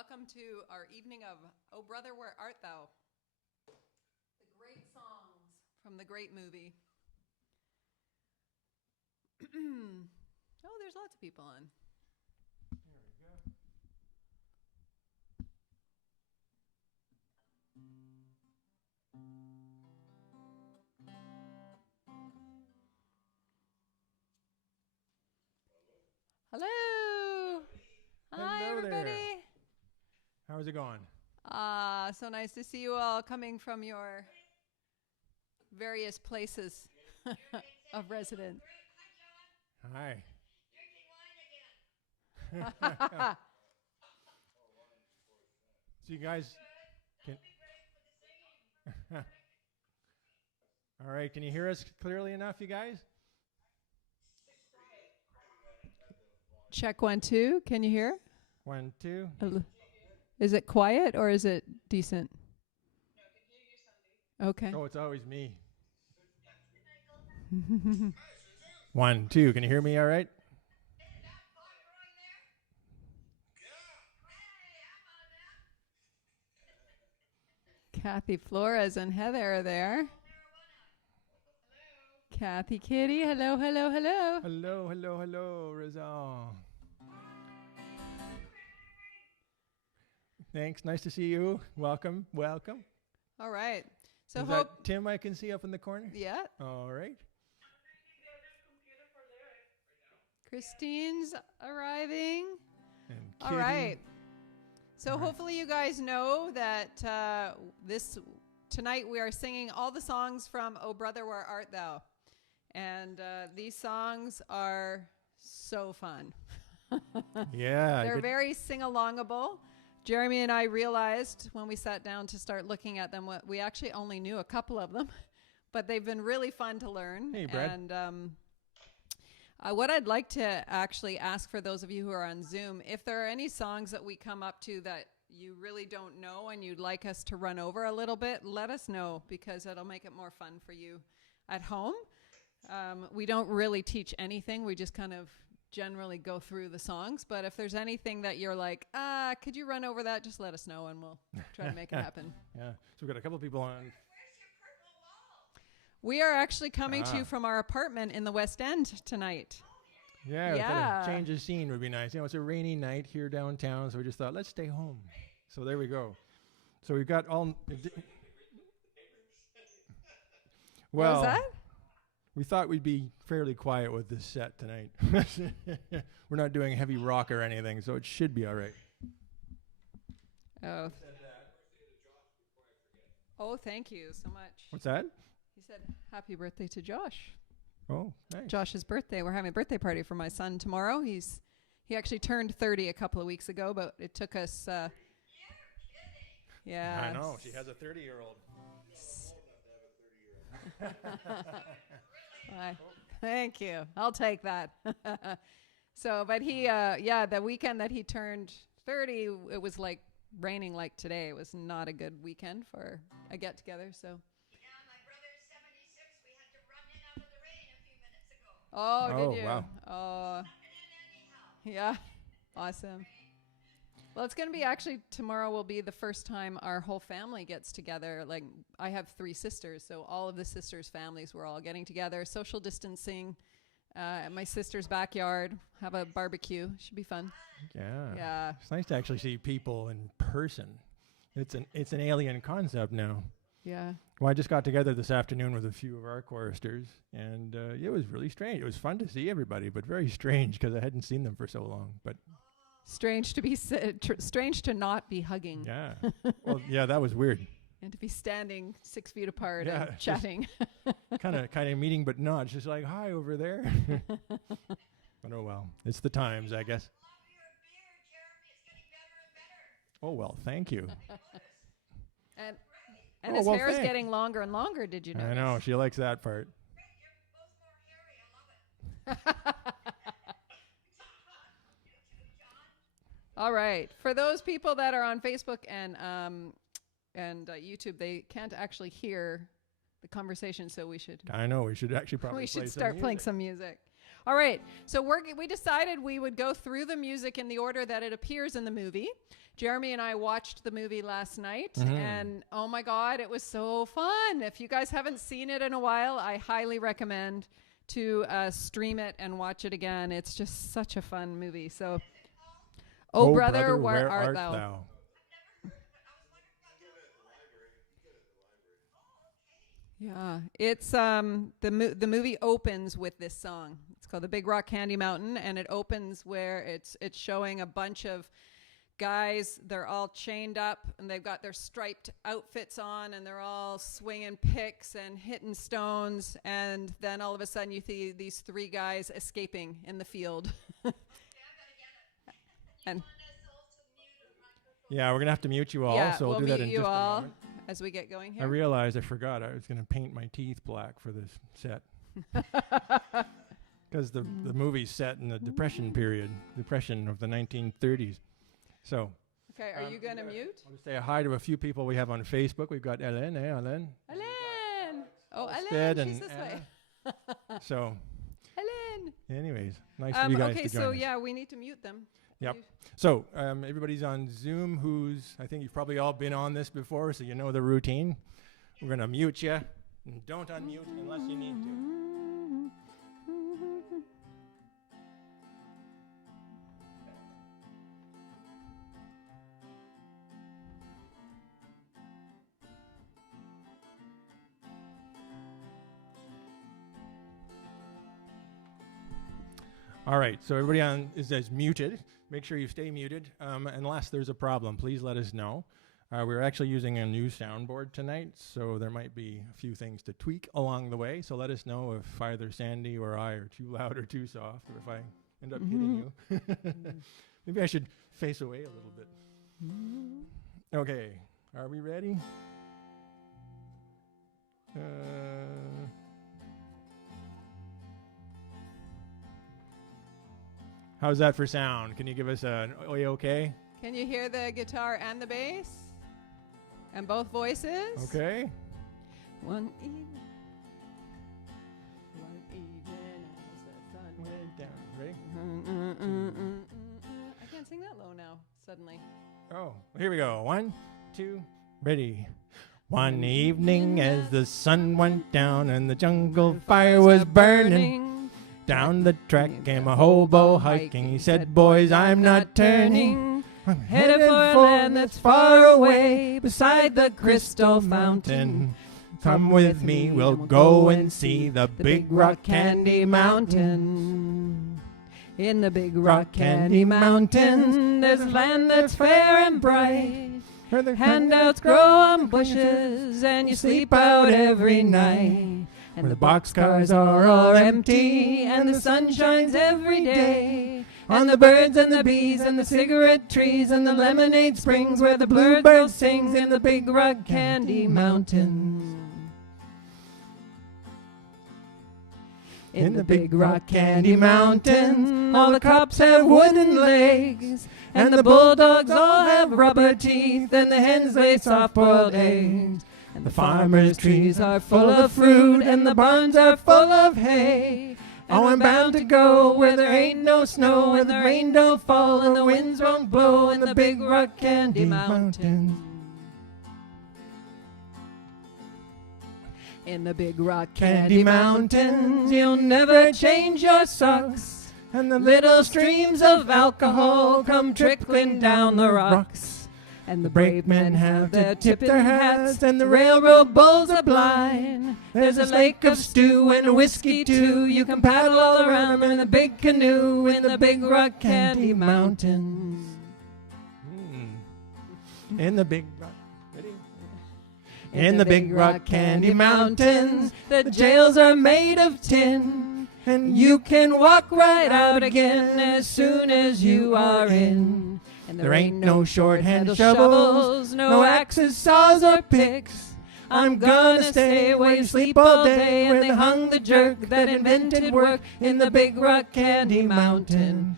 Welcome to our evening of Oh Brother, Where Art Thou? The great songs from the great movie. Oh, there's lots of people on. There we go. Hello. Hi, Hello everybody. there. How's it going? So nice to see you all coming from your various places of residence. Hi. So you guys can. All right, can you hear us clearly enough, you guys? Check 1, 2. Can you hear? 1, 2. Is it quiet or is it decent? Okay. Oh, it's always me. 1, 2. Can you hear me all right? Kathy Flores and Heather are there. Kathy Kitty, hello, hello, hello. Hello, hello, hello, Rizal. Thanks. Nice to see you. Welcome. Welcome. All right. So Is hope that Tim I can see up in the corner? yeah. All right. Christine's arriving. And All Kitty. right. So All right. hopefully you guys know that tonight we are singing all the songs from Oh Brother, Where Art Thou? And these songs are so fun. Yeah. They're good. very sing-alongable. Jeremy and I realized when we sat down to start looking at them, we actually only knew a couple of them, but they've been really fun to learn. Hey, Brad. And what I'd like to actually ask for those of you who are on Zoom, if there are any songs that we come up to that you really don't know and you'd like us to run over a little bit, let us know because it'll make it more fun for you at home. We don't really teach anything. We just kind of generally go through the songs. But if there's anything that you're like, could you run over that? Just let us know and we'll try to make it happen. Yeah. So we've got a couple of people on. We are actually coming to you from our apartment in the West End tonight. Yeah. Yeah. A change of scene would be nice. You know, it's a rainy night here downtown, so we just thought, let's stay home. So there we go. So we've got all. What was that? We thought we'd be fairly quiet with this set tonight. We're not doing heavy rock or anything, so it should be all right. Oh. Oh, thank you so much. What's that? He said, happy birthday to Josh. Oh, nice. Josh's birthday. We're having a birthday party for my son tomorrow. He actually turned 30 a couple of weeks ago, but it took us. Yeah. I know. She has a 30-year-old. Thank you. I'll take that. So, but he, the weekend that he turned 30, it was like raining like today. It was not a good weekend for a get together. So. Yeah, my brother's 76. We had to run in out of the rain a few minutes ago. Oh, did you? Wow. Oh, Snuck it in anyhow. yeah. Awesome. Well, it's going to be actually tomorrow will be the first time our whole family gets together. Like I have 3 sisters, so all of the sisters' families were all getting together, social distancing at my sister's backyard, have a barbecue. Should be fun. Yeah. Yeah. It's nice to actually see people in person. It's an alien concept now. Yeah. Well, I just got together this afternoon with a few of our choristers, and it was really strange. It was fun to see everybody, but very strange because I hadn't seen them for so long. But Strange to be strange to not be hugging. yeah, well, yeah, that was weird. And to be standing 6 feet apart Yeah, and chatting. kind of meeting, but not. It's just like, hi over there. But oh well, it's the times, I guess. Love your beard, Jeremy. It's getting better and better. Oh well, thank you. and Oh, his well, hair is thanks. getting longer and longer. Did you know? I know she likes that part. Great, you're both more hairy. I love it. You too, John. All right. For those people that are on Facebook and YouTube, they can't actually hear the conversation, so we should I know we should actually probably we should play start some playing music. some music. All right. So we decided we would go through the music in the order that it appears in the movie. Jeremy and I watched the movie last night, and oh my God, it was so fun. If you guys haven't seen it in a while, I highly recommend to stream it and watch it again. It's just such a fun movie. So, Oh brother, where art thou? Yeah, it's the movie opens with this song. It's called The Big Rock Candy Mountain, and it opens where it's showing a bunch of guys. They're all chained up, and they've got their striped outfits on, and they're all swinging picks and hitting stones. And then all of a sudden, you see these three guys escaping in the field. And yeah, we're gonna have to mute you all. yeah, so we'll do that in you just all a moment. as we get going here. I realized I forgot I was gonna paint my teeth black for this set. Because the movie's set in the Depression period, Depression of the 1930s. So. Okay, are you going to mute? I'll just say hi to a few people we have on Facebook. We've got Ellen, Ellen? Ellen! Oh, Ellen, Ellen, she's this way. So. Ellen! Anyways, nice for you guys okay, to join so us. yeah, we need to mute them. Yep. So everybody's on Zoom I think you've probably all been on this before, so you know the routine. We're going to mute you. And don't unmute unless you need to. All right, so everybody on is muted. Make sure you stay muted. Unless there's a problem, please let us know. We're actually using a new soundboard tonight, so there might be a few things to tweak along the way. So let us know if either Sandy or I are too loud or too soft, or if I end up hitting you. Maybe I should face away a little bit. Okay, are we ready? How's that for sound? Can you give us an okay? Can you hear the guitar and the bass? And both voices? Okay. One evening as the sun went down. Ready? I can't sing that low now, suddenly. Oh, here we go. 1, 2, ready. One evening as the sun went down and the jungle fire was burning, down the track came a hobo hiking. He said, boys, I'm not turning. I'm headed for a land that's far away beside the crystal fountain. Come with me, we'll go and see the Big Rock Candy Mountain. In the Big Rock Candy Mountain, there's a land that's fair and bright. Where the handouts grow on bushes, and you sleep out every night. And the boxcars are all empty, and the sun shines every day on the birds and the bees and the cigarette trees and the lemonade springs where the bluebird sings in the Big Rock Candy Mountains. In the Big Rock Candy Mountain, all the cops have wooden legs, and the bulldogs all have rubber teeth, and the hens lay soft-boiled eggs. And the farmers' trees are full of fruit, and the barns are full of hay. Oh, I'm bound to go where there ain't no snow, and the rain don't fall, and the winds won't blow in the Big Rock Candy Mountains. In the Big Rock Candy Mountains, you'll never change your socks, and the little streams of alcohol come trickling down the rocks. And the brave men have to tip their hats, and the railroad bulls are blind. There's a lake of stew and whiskey too. You can paddle all around in a big canoe in the Big Rock Candy Mountains. In the Big Rock, ready? In the Big Rock Candy Mountains, the jails are made of tin, and you can walk right out again as soon as you are in. And there ain't no short-handled shovels, no axes, saws, or picks. I'm gonna stay where you sleep all day, and they hung the jerk that invented work in the Big Rock Candy Mountain.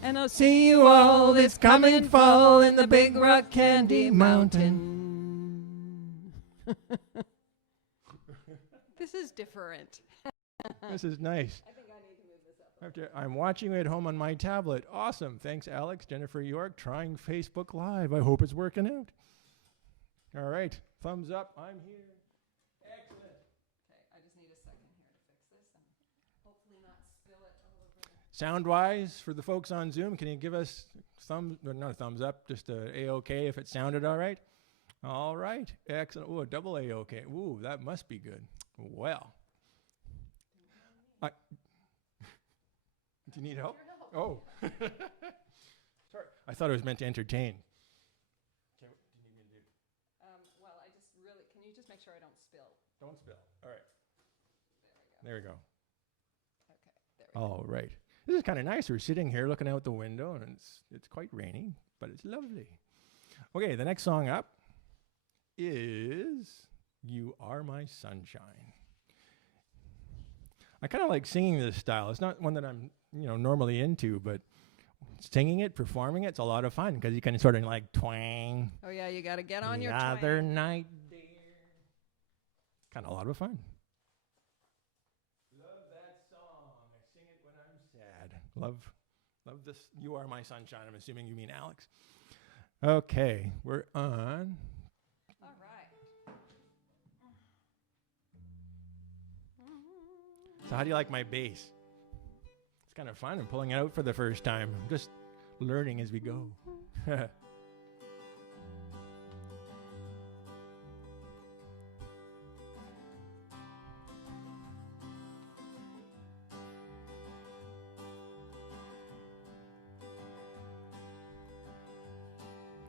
And I'll see you all this coming fall in the Big Rock Candy Mountain. This is different. This is nice. I think I need to move this up. I'm watching it at home on my tablet. Awesome. Thanks, Alex. Jennifer York, trying Facebook Live. I hope it's working out. All right. Thumbs up. I'm here. Excellent. Okay, I just need a second here to fix this and hopefully not spill it all over. Sound-wise, for the folks on Zoom, can you give us not a thumbs up, just a A-OK if it sounded all right? All right. Excellent. Oh, a double A-OK. Ooh, that must be good. Well. Do you need help? Oh. Sorry. I thought it was meant to entertain. Okay, what do you need me to do? Well, I just really, can you just make sure I don't spill? Don't spill. All right. There we go. There we go. Okay, there we go. All right. This is kind of nice. We're sitting here looking out the window, and it's quite rainy, but it's lovely. Okay, the next song up is You Are My Sunshine. I kind of like singing this style. It's not one that I'm, normally into, but singing it, performing it's a lot of fun because you can sort of like twang. Oh yeah, you got to get on the your other twang. night, dear. Kind of a lot of fun. Love that song. I sing it when I'm sad. Love this. You Are My Sunshine. I'm assuming you mean Alex. Okay, we're on. All right. So how do you like my bass? It's kind of fun. I'm pulling it out for the first time. I'm just learning as we go.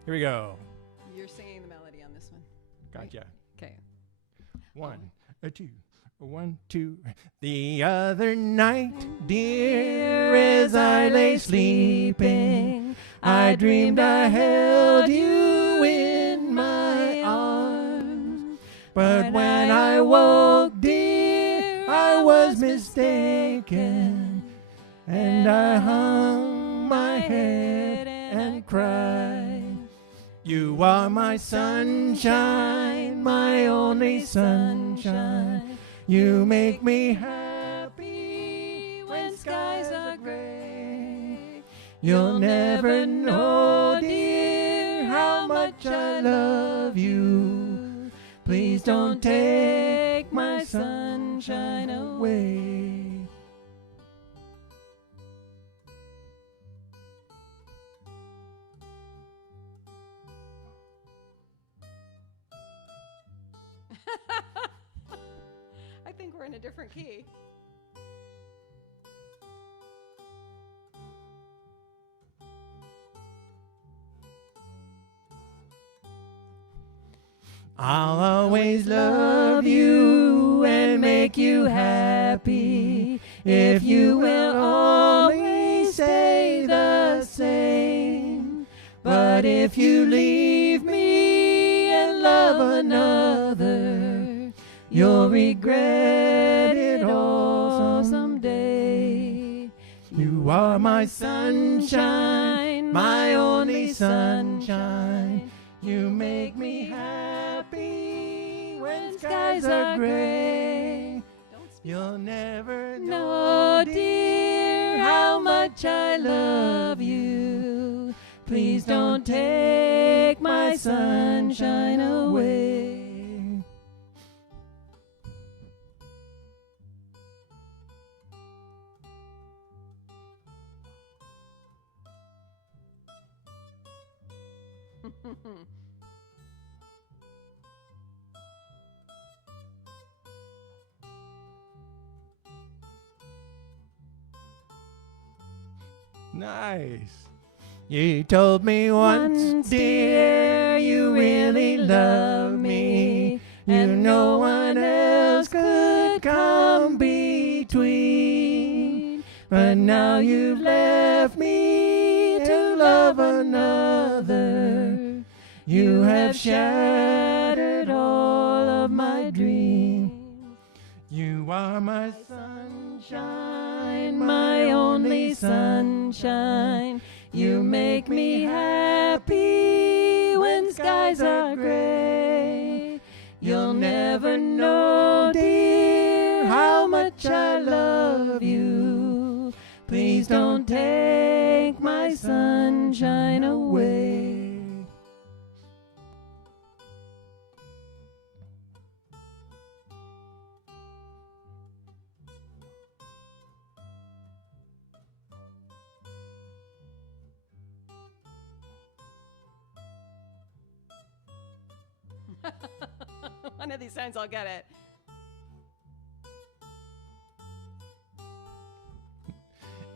Here we go. You're singing the melody on this one. Gotcha. Okay. 1, 2, 1, 2. The other night, dear, as I lay sleeping, I dreamed I held you in my arms. But when I woke, dear, I was mistaken, and I hung my head and cried. You are my sunshine, my only sunshine. You make me happy when skies are gray. You'll never know, dear, how much I love you. Please don't take my sunshine away. I think we're in a different key. I'll always love you and make you happy if you will always stay the same. But if you leave me and love another, you'll regret it all someday. You are my sunshine, my only sunshine. You make me happy when skies are gray. You'll never know, dear, how much I love you. Please don't take my sunshine away. Nice. You told me once, dear, you really love me, and no one else could come between. But now you've left me to love another. You have shattered all of my dreams. You are my sunshine, my only sunshine. You make me happy when skies are gray. You'll never know, dear, how much I love you. Please don't take my sunshine away. One of these times I'll get it.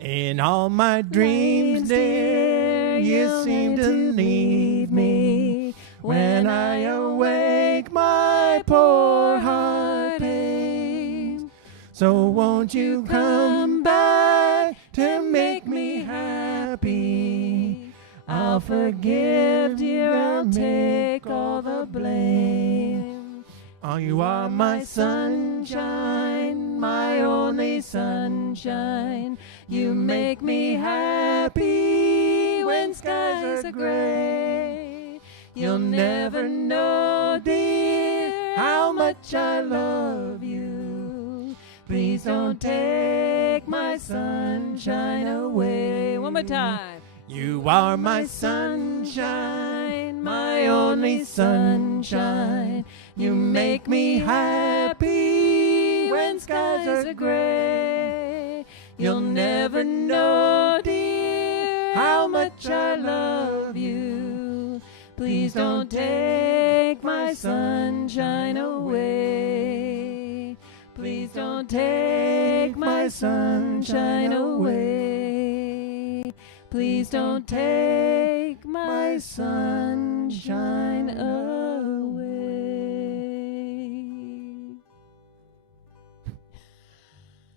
In all my dreams, dear, you seem to leave me. When I awake, my poor heart pains. So won't you come back to make me happy? I'll forgive, dear, I'll take all the blame. Oh, you are my sunshine, my only sunshine. You make me happy when skies are gray. You'll never know, dear, how much I love you. Please don't take my sunshine away. One more time. You are my sunshine, my only sunshine. You make me happy when skies are gray. You'll never know, dear, how much I love you. Please don't take my sunshine away. Please don't take my sunshine away. Please don't take my sunshine away.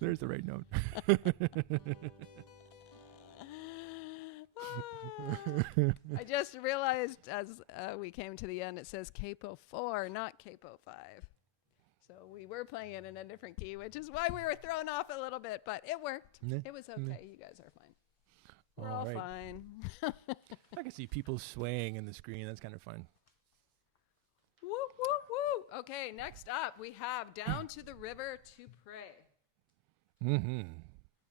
There's the right note. I just realized as we came to the end, it says capo 4, not capo 5. So we were playing it in a different key, which is why we were thrown off a little bit, but it worked. It was okay. You guys are fine. We're all right. fine. I can see people swaying in the screen. That's kind of fun. Woo, woo, woo. Okay, next up, we have Down to the River to Pray. Mm-hmm.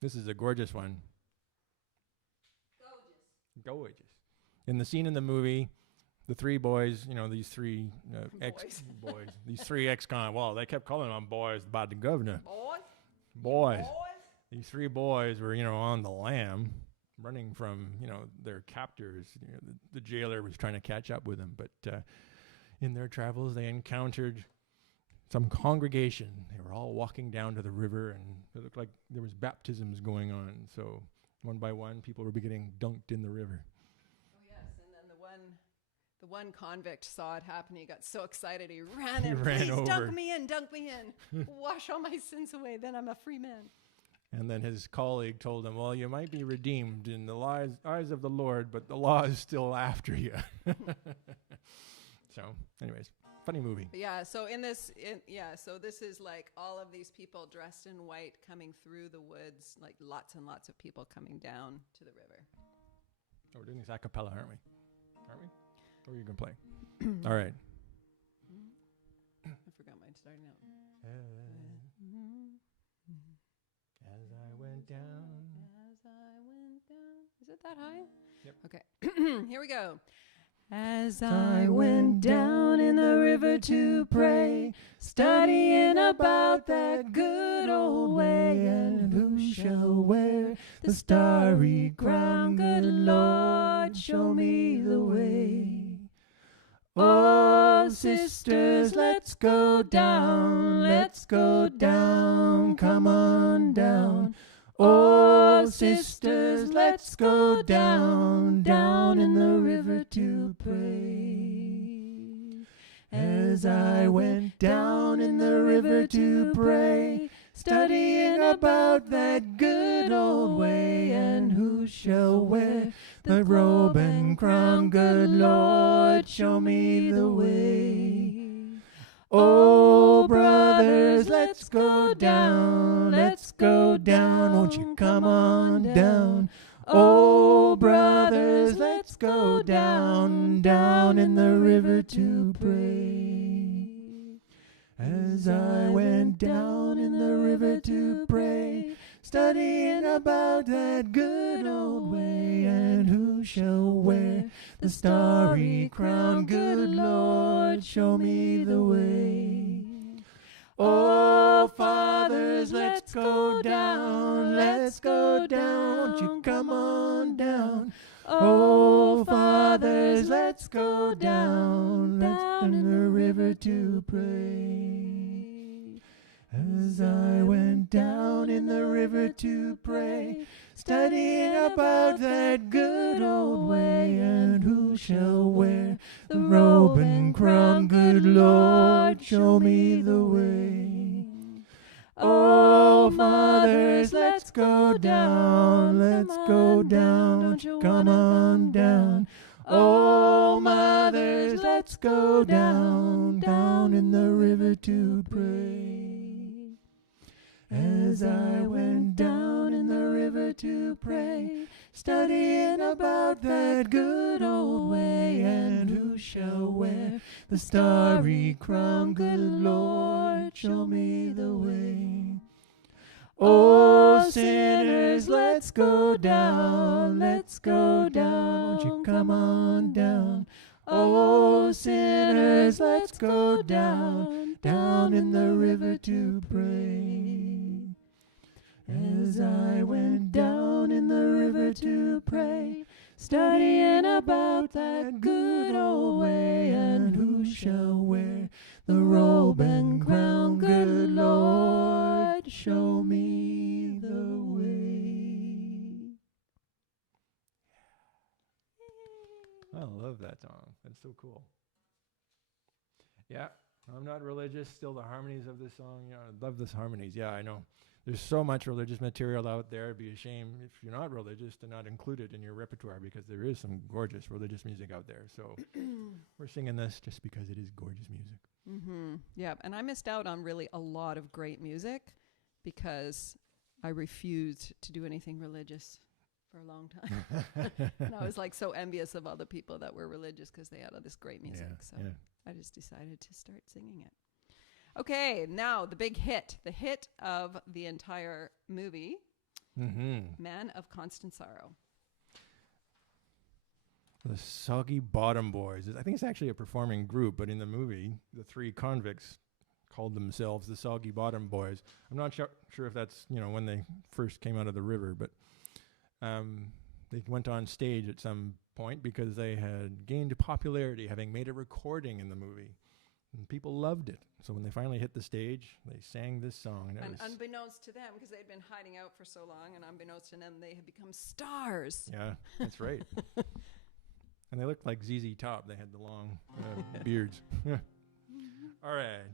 This is a gorgeous one. Gorgeous. In the scene in the movie, the three boys, these three ex-boys, these three ex-con, well, they kept calling them boys by the governor. Boys. These three boys were, on the lam, running from, their captors. The jailer was trying to catch up with them. But in their travels, they encountered some congregation. They were all walking down to the river, and it looked like there was baptisms going on. So one by one, people were getting dunked in the river. Oh, yes. And then the one convict saw it happen. He got so excited, he ran in. Please over. dunk me in. Wash all my sins away. Then I'm a free man. And then his colleague told him, well, you might be redeemed in the eyes of the Lord, but the law is still after you. So, anyways, funny movie. Yeah, so so this is like all of these people dressed in white coming through the woods, like lots and lots of people coming down to the river. Oh, we're doing this a cappella, aren't we? Or are you going to play? All right. I forgot mine starting out. As I went down. Is it that high? Yep. Okay. Here we go. As I went down in the river to pray, studying about that good old way, and who shall wear the starry crown? Good Lord, show me the way. Oh, sisters, let's go down, come on down. Oh, sisters, let's go down in the river to pray. As I went down in the river to pray, studying about that good old way, and who shall wear the robe and crown? Good Lord, show me the way. Oh, brothers, let's go down, won't you come on down? Oh, brothers, let's go down in the river to pray. As I went down in the river to pray, studying about that good old way, and who shall wear the starry crown? Good Lord, show me the way. Oh, fathers, let's go down, let's go down, won't you come on down? Oh, fathers, let's go down, down in the river to pray. As I went down in the river to pray, studying about that good old way, and who shall wear the robe and crown? Good Lord, show me the way. Oh, fathers, let's go down, let's go down, don't you come on down. Oh, mothers, let's go down, down in the river to pray. As I went down in the river to pray, studying about that good old way, and who shall wear the starry crown? Good Lord, show me the way. Oh, sinners, let's go down, won't you come on down? Oh, sinners, let's go down, down in the river to pray. As I went down in the river to pray, studying about that good old way, and who shall wear the robe and crown? Good Lord, show me the way. I love that song. That's so cool. Yeah, I'm not religious. Still, the harmonies of this song, I love this harmonies. Yeah, I know. There's so much religious material out there. It'd be a shame if you're not religious to not include it in your repertoire, because there is some gorgeous religious music out there. So we're singing this just because it is gorgeous music. Mm-hmm. Yeah, and I missed out on really a lot of great music because I refused to do anything religious for a long time. And I was like so envious of other people that were religious because they had all this great music. I just decided to start singing it. Okay, now the big hit, the hit of the entire movie, Man of Constant Sorrow. The Soggy Bottom Boys. I think it's actually a performing group, but in the movie, the three convicts called themselves the Soggy Bottom Boys. I'm not sure if that's, when they first came out of the river, but they went on stage at some point because they had gained popularity, having made a recording in the movie. And people loved it. So when they finally hit the stage, they sang this song. And unbeknownst to them, because they'd been hiding out for so long, and unbeknownst to them, they had become stars. Yeah, that's right. And they looked like ZZ Top. They had the long beards. All right.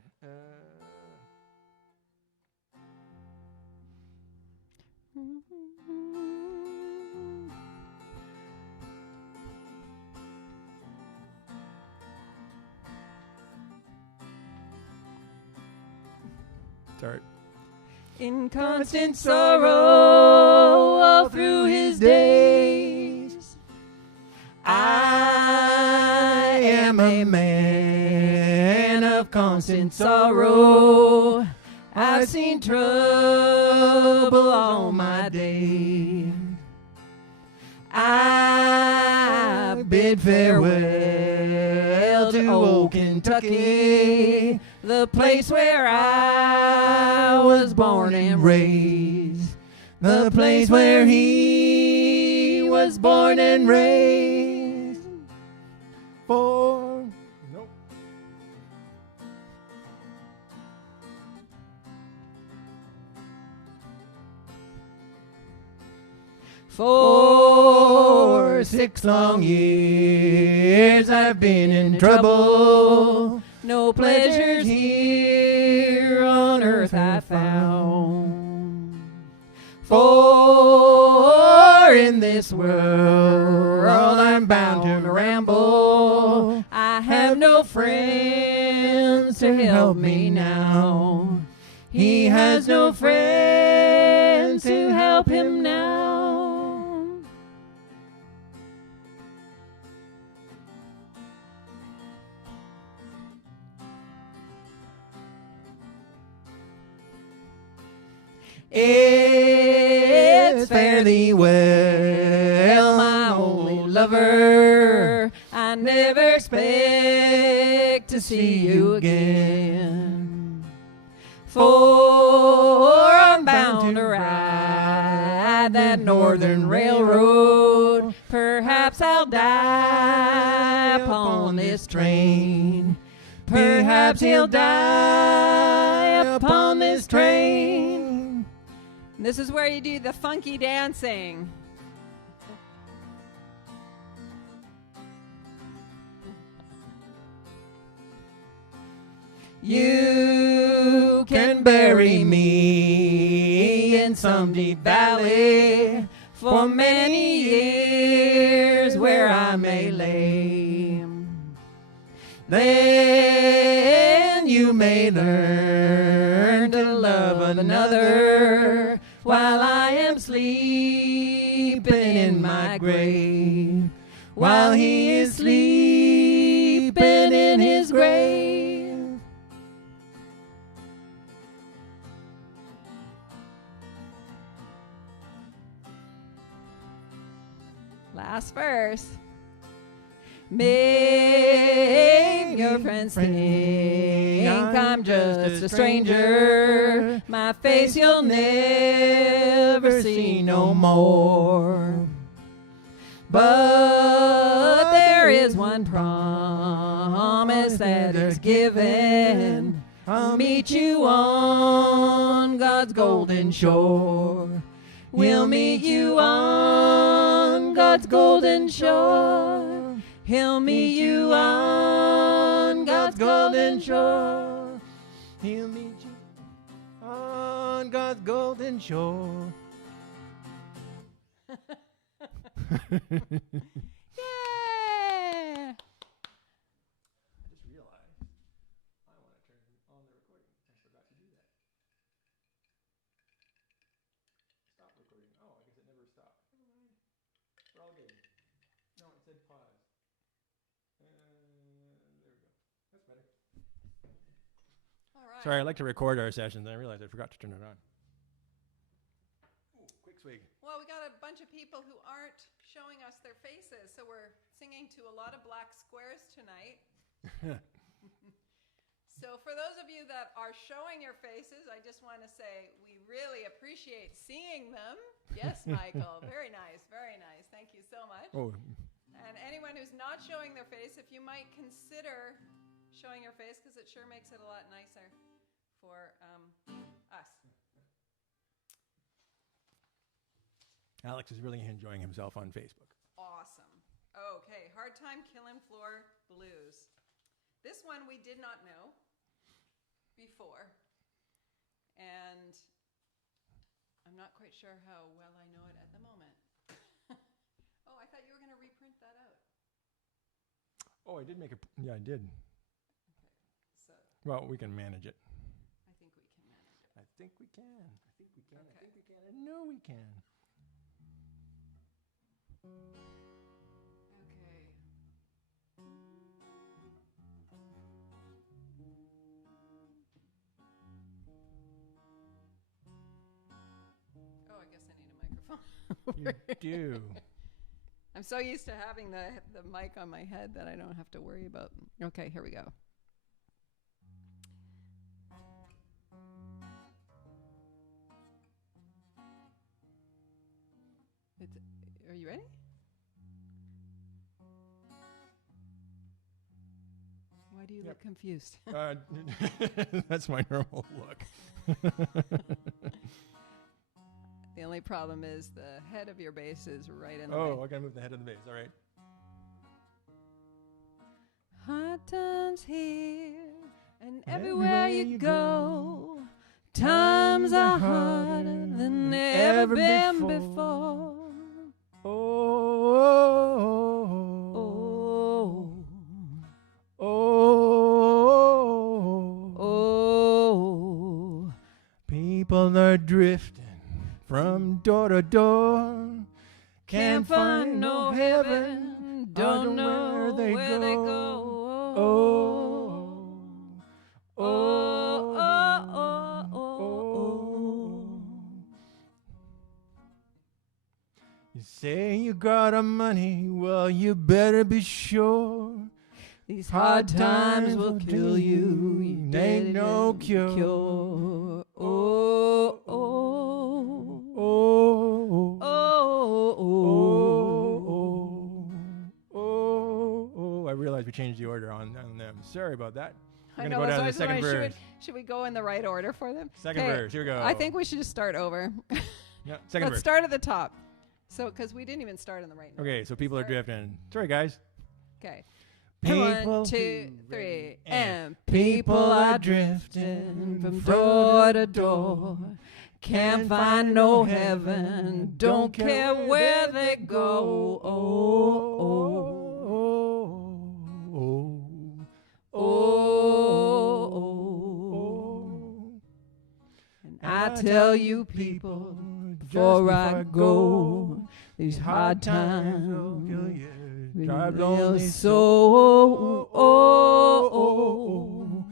Start. In constant sorrow all through his days, I am a man of constant sorrow. I've seen trouble all my days. I bid farewell to old Kentucky, the place where I was born and raised, the place where he was born and raised. For 6 long years I've been in trouble. No pleasures here on earth I found. For in this world I'm bound to ramble. I have no friends to help me now. He has no friends to help him now. It's fare thee well, my only lover. I never expect to see you again. For I'm bound to ride that northern railroad. Perhaps I'll die upon this train. Perhaps he'll die upon this train. This is where you do the funky dancing. You can bury me in some deep valley for many years where I may lay. Then you may learn to love another while I am sleeping in my grave, while he is sleeping in his grave. Last verse. Make your friends think I'm just a stranger. My face you'll never see no more. But there is one promise that is given. I'll meet you on God's golden shore. We'll meet you on God's golden shore. He'll meet you on God's golden shore. He'll meet you on God's golden shore. Yeah! I just realized I want to turn on the recording. I forgot to do that. Stop recording. Oh, I guess it never stopped. Never mind. We're all good. No, it said pause. There we go. That's better. All right. Sorry, I like to record our sessions, and I realized I forgot to turn it on. Ooh, quick swig. Well, we got a bunch of people who aren't showing us their faces, so we're singing to a lot of black squares tonight. So for those of you that are showing your faces, I just want to say we really appreciate seeing them. Yes, Michael. Very nice. Very nice. Thank you so much. Oh, And anyone who's not showing their face, if you might consider showing your face, because it sure makes it a lot nicer for us. Alex is really enjoying himself on Facebook. Awesome. Okay, Hard Time Killin' Floor Blues. This one we did not know before, and I'm not quite sure how well I know it at the moment. Oh, I thought you were going to reprint that out. Oh, I did make a. Yeah, I did. Okay, so Well, we can manage it. I think we can manage it. I think we can. I think we can. Okay. I think we can. I know we can. Okay. Oh, I guess I need a microphone. You do. I'm so used to having the mic on my head that I don't have to worry about. Okay, here we go. Are you ready? Why do you look confused? That's my normal look. The only problem is the head of your bass is right in the Oh, way. I gotta move the head of the bass. All right. Hard times here and everywhere you go. Times are harder than ever been before. Oh, Oh, oh, oh. people are drifting from door to door. Can't find no heaven. Don't know where they go. Oh, Oh, oh, oh, oh, oh. You say you got a money, well, you better be sure. These hard times will kill you. Ain't no cure. Oh, oh, Oh, oh, oh. I realized we changed the order on them. Sorry about that. We're I going to know. go down to the that's why second verse. Should we go in the right order for them? Second 'Kay, verse. Here we go. I think we should just start over. Yeah, second Let's verse. start at the top. So, because we didn't even start on the right note. Okay, so people are drifting. Sorry, guys. Okay. People 1, 2, 3, and people are drifting from door to door. Can't find no heaven. Don't care where they go. Oh, oh, oh. And I tell you, people, before I go, these hard times will kill you. Drive Real lonely soul. Oh, oh,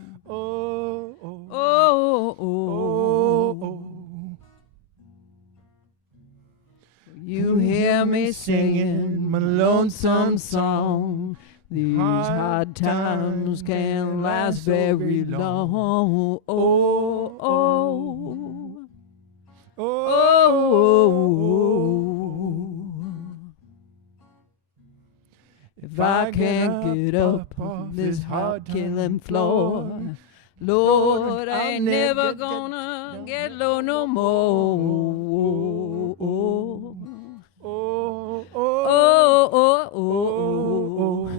oh. You hear me singing my lonesome song. These hard times can't last very long. Oh, oh, oh. If I can't get up off this heart-killing floor, Lord, I ain't never gonna get low no more. Oh, oh, oh.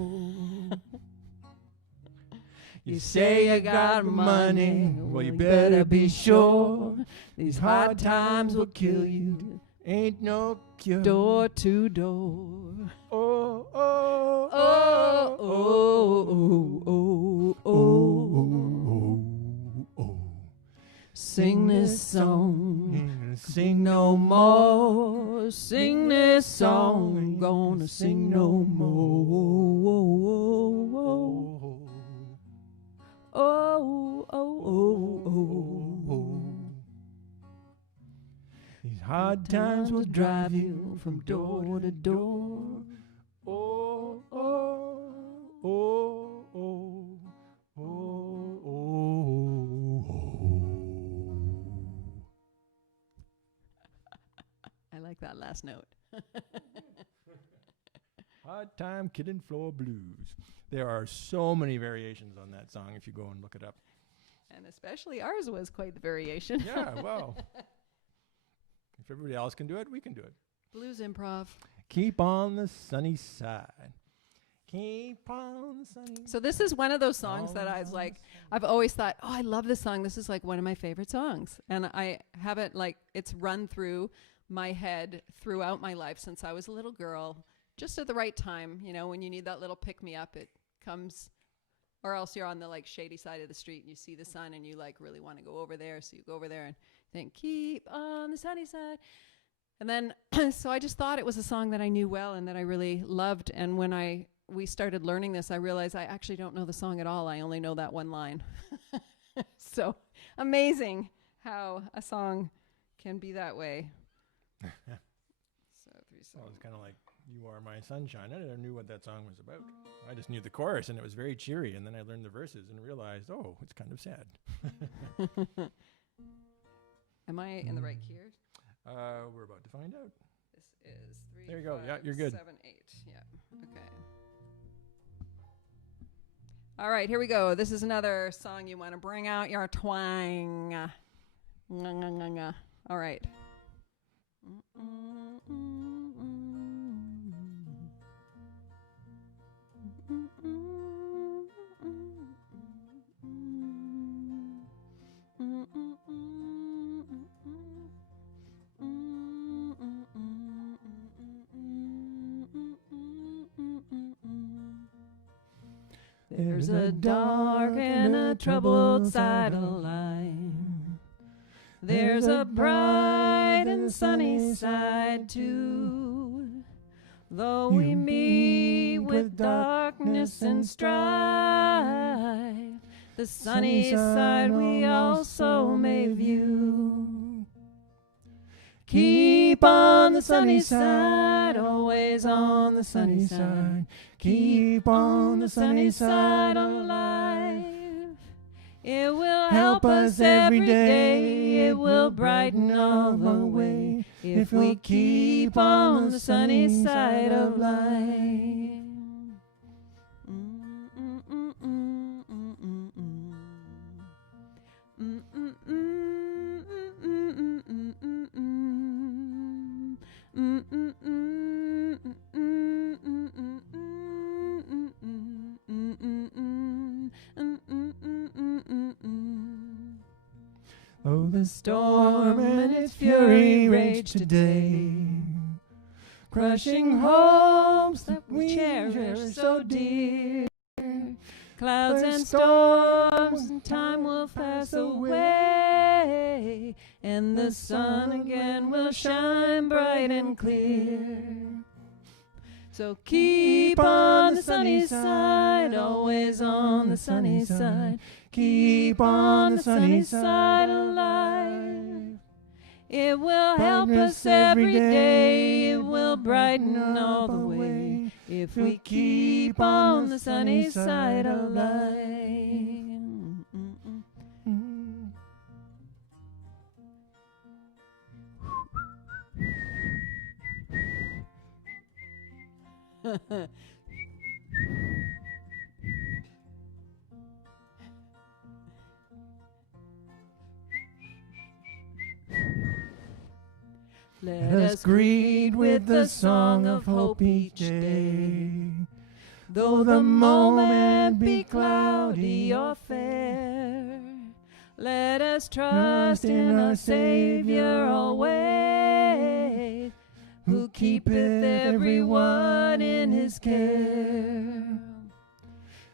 You say you got money, well, you better be sure. These hard times will kill you. Ain't no cure. Door to door. Oh, oh, Oh, oh, oh, oh, oh. Sing this song. Sing no more. Sing this song. Gonna sing no more. Oh, oh, oh, oh. These hard times will drive you from door to door. Oh, oh, oh, oh, oh, oh, oh. I like that last note. Hard Time Kitten Floor Blues. There are so many variations on that song if you go and look it up. And especially ours was quite the variation. Yeah, well. If everybody else can do it, we can do it. Blues improv. Keep on the sunny side. Keep on the sunny. So this is one of those songs that I was like, I've always thought, oh, I love this song. This is like one of my favorite songs. And I haven't it's run through my head throughout my life since I was a little girl, just at the right time. You know, when you need that little pick-me-up, it comes, or else you're on the shady side of the street and you see the sun and you really want to go over there. So you go over there and think, keep on the sunny side. And then, so I just thought it was a song that I knew well and that I really loved. And when we started learning this, I realized I actually don't know the song at all. I only know that one line. So amazing how a song can be that way. So 3 Well, it's kind of like You Are My Sunshine. I never knew what that song was about. I just knew the chorus, and it was very cheery. And then I learned the verses and realized, oh, it's kind of sad. Am I in the right key? We're about to find out. This is 3. There you go. 5, Yeah, you're good. 7, 8. Yeah. Okay. All right, here we go. This is another song you want to bring out your twang. All right. There's a dark and a troubled side of life. There's a bright and sunny side too. Though we meet with darkness and strife, the sunny side we also may view. Keep Keep on the sunny side, always on the sunny side. Keep on the sunny side of life. It will Help us every day, it will brighten all the way. If we keep on the sunny side of life. Oh, the storm and its fury rage today, crushing hopes that we cherish so dear. Clouds and storms and time will pass away, and the sun again will shine bright and clear. So keep on the sunny side, always on the sunny side. Keep on the sunny side of life. It will help us every day, it will brighten all the way, if we keep on the sunny side of life. Let us greet with the song of hope each day. Though the moment be cloudy or fair, let us trust in our Savior always, who keepeth everyone in his care.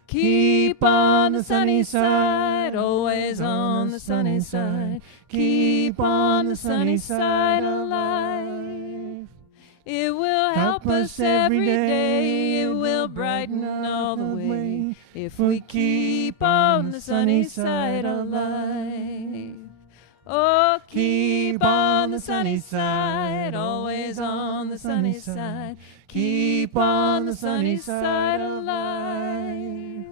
Keep on the sunny side, always on the sunny side. Keep on the sunny side of life. It will help us every day, it will brighten all the way, if we keep on the sunny side of life. Oh, keep on the sunny side, always on the sunny side. Keep on the sunny side of life.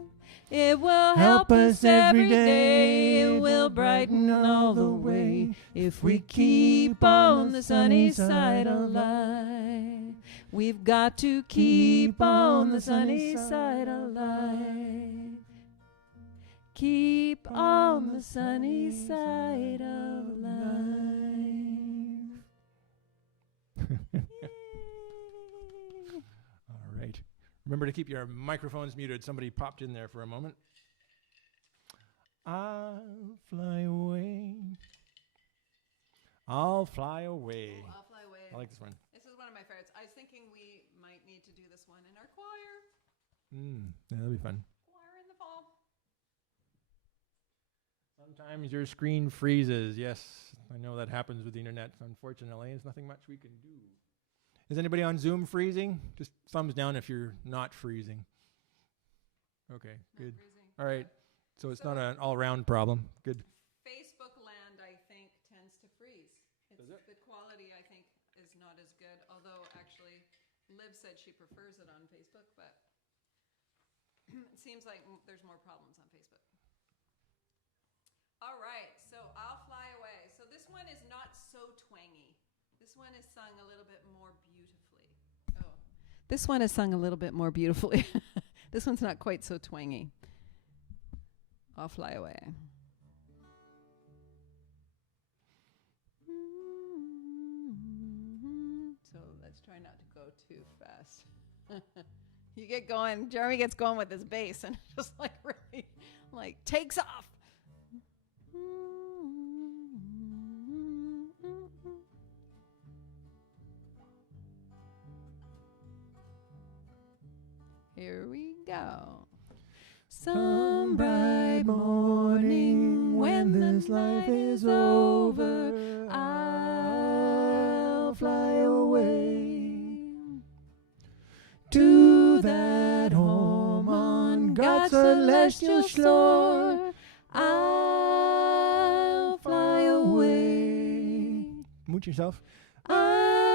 It will help us every day, it will brighten all the way, if we keep on the sunny side of life. We've got to keep on the sunny side of life. Keep on the sunny side of life. All right. Remember to keep your microphones muted. Somebody popped in there for a moment. I'll fly away. I'll fly away. Oh, I'll fly away. I like this one. This is one of my favorites. I was thinking we might need to do this one in our choir. Yeah, that'll be fun. Choir in the fall. Sometimes your screen freezes. Yes, I know that happens with the internet. Unfortunately, there's nothing much we can do. Is anybody on Zoom freezing? Just thumbs down if you're not freezing. Okay, good. All right, so it's not an all-round problem. Good. Facebook land, I think, tends to freeze. Does it? The quality, I think, is not as good, although actually Liv said she prefers it on Facebook, but it seems like there's more problems on Facebook. All right, so I'll fly away. So this one is not so twangy. This one is sung a little bit more beautifully. Oh. This one is sung a little bit more beautifully. This one's not quite so twangy. I'll fly away. So let's try not to go too fast. You get going, Jeremy gets going with his bass and just like really like takes off. Here we go. Some bright morning when this life is over, I'll fly away to that home on God's celestial shore. I'll fly away. Mooch yourself. I'll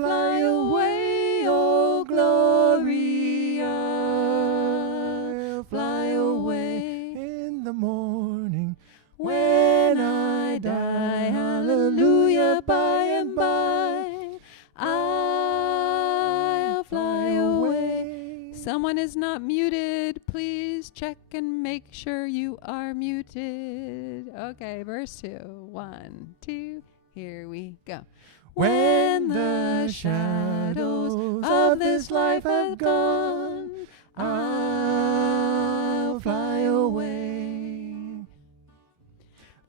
fly away, oh glory, I'll fly away in the morning when I die. Hallelujah, by and by, I'll fly away. Someone is not muted. Please check and make sure you are muted. Okay, verse 2. 1, 2. Here we go. When the shadows of this life have gone, I'll fly away.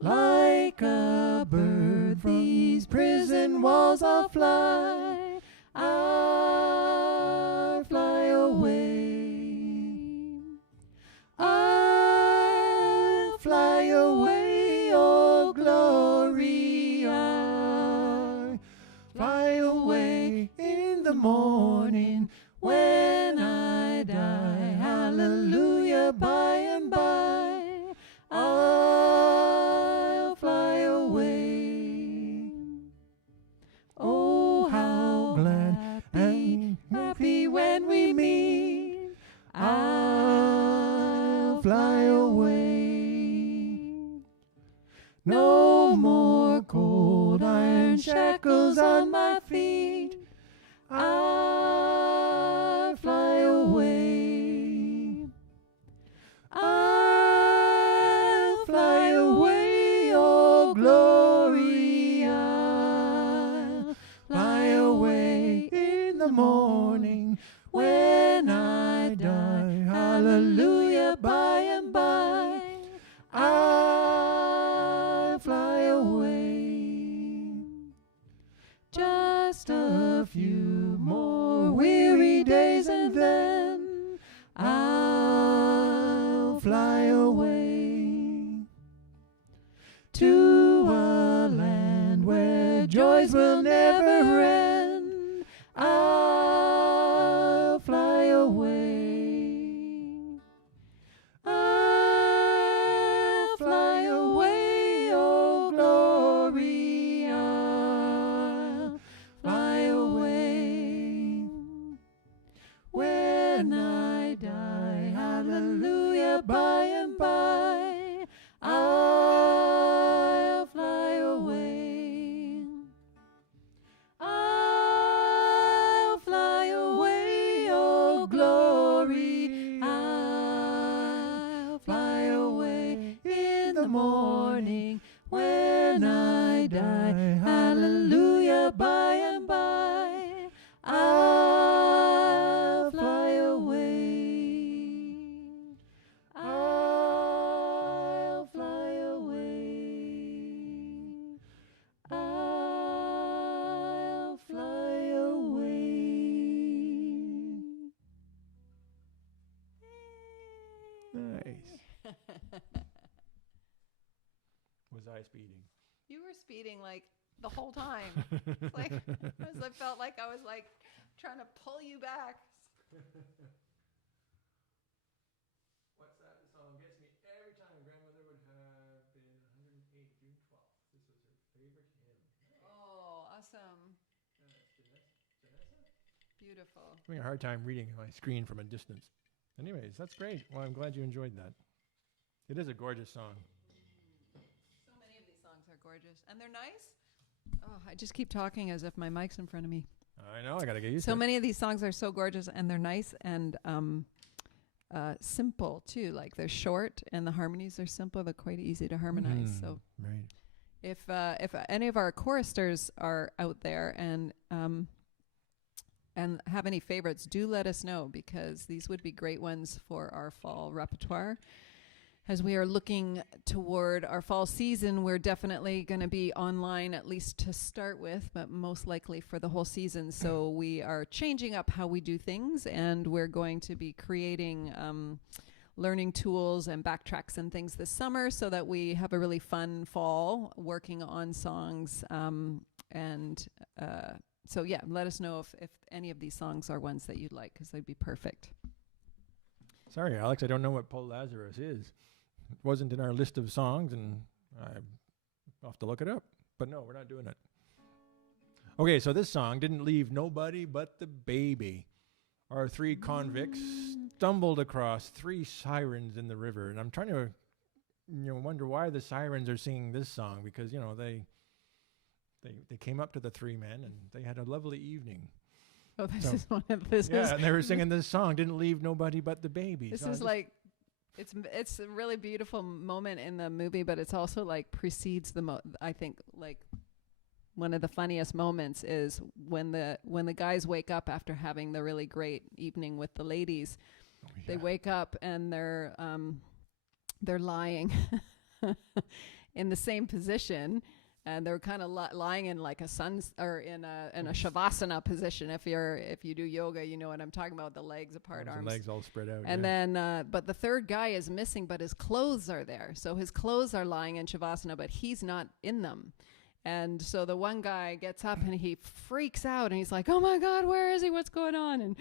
Like a bird, these prison walls I'll fly. I'll fly away. I'll fly away, oh glory. I'll fly away in the morning when I die. Hallelujah, by and by, I'll fly away. Oh, how glad and happy when we meet. I'll fly away. No more cold iron shackles on my feet. I'll fly away. I'll fly away, oh glory. I'll fly away in the morning when I die. Hallelujah, by and by, I'll fly away. Just a few more weary days and then I'll fly away to a land where joys will never end. I'll fly away. I'll fly away, oh glory. I'll fly away when I die. Hallelujah, by and by, I'll fly away. I'll fly away, oh glory. I'll fly away in the morning when I die. Hallelujah, by and by, I'll fly away. I'll fly away. I'll fly away. Nice. Was I speeding? You were speeding like the whole time. Like I felt like I was like trying to pull you back. What's that song gets me every time? Grandmother would have been 108 June 12th. This was her favorite hymn. Oh, awesome. Janessa? Beautiful. Having a hard time reading my screen from a distance. Anyways, that's great. Well, I'm glad you enjoyed that. It is a gorgeous song. So many of these songs are gorgeous. And they're nice. Oh, I just keep talking as if my mic's in front of me. I know, I gotta get used to So it. many of these songs are so gorgeous and they're nice and simple too. Like they're short and the harmonies are simple. They're quite easy to harmonize. So Right. if any of our choristers are out there and have any favorites, do let us know, because these would be great ones for our fall repertoire. As we are looking toward our fall season, we're definitely going to be online, at least to start with, but most likely for the whole season. So we are changing up how we do things, and we're going to be creating learning tools and backtracks and things this summer so that we have a really fun fall working on songs. So yeah, let us know if any of these songs are ones that you'd like, because they'd be perfect. Sorry, Alex, I don't know what Paul Lazarus is. It wasn't in our list of songs, and I'll have to look it up. But no, we're not doing it. Okay, so this song didn't leave nobody but the baby. Our three convicts stumbled across three sirens in the river, and I'm trying to, wonder why the sirens are singing this song, because they came up to the three men and they had a lovely evening. Oh, this So- is one of this. Yeah, and they were singing this song, didn't leave nobody but the baby. This So I is just- like, it's a really beautiful moment in the movie, but it's also like precedes I think like one of the funniest moments is when the guys wake up after having the really great evening with the ladies. They wake up and they're lying in the same position, and they're kind of lying in like a in a shavasana position. If you do yoga, you know what I'm talking about. The legs apart, Arms arms. and legs all spread out. And yeah. then, but the third guy is missing, but his clothes are there. So his clothes are lying in shavasana, but he's not in them. And so the one guy gets up and he freaks out and he's like, "Oh my God, where is he? What's going on?" And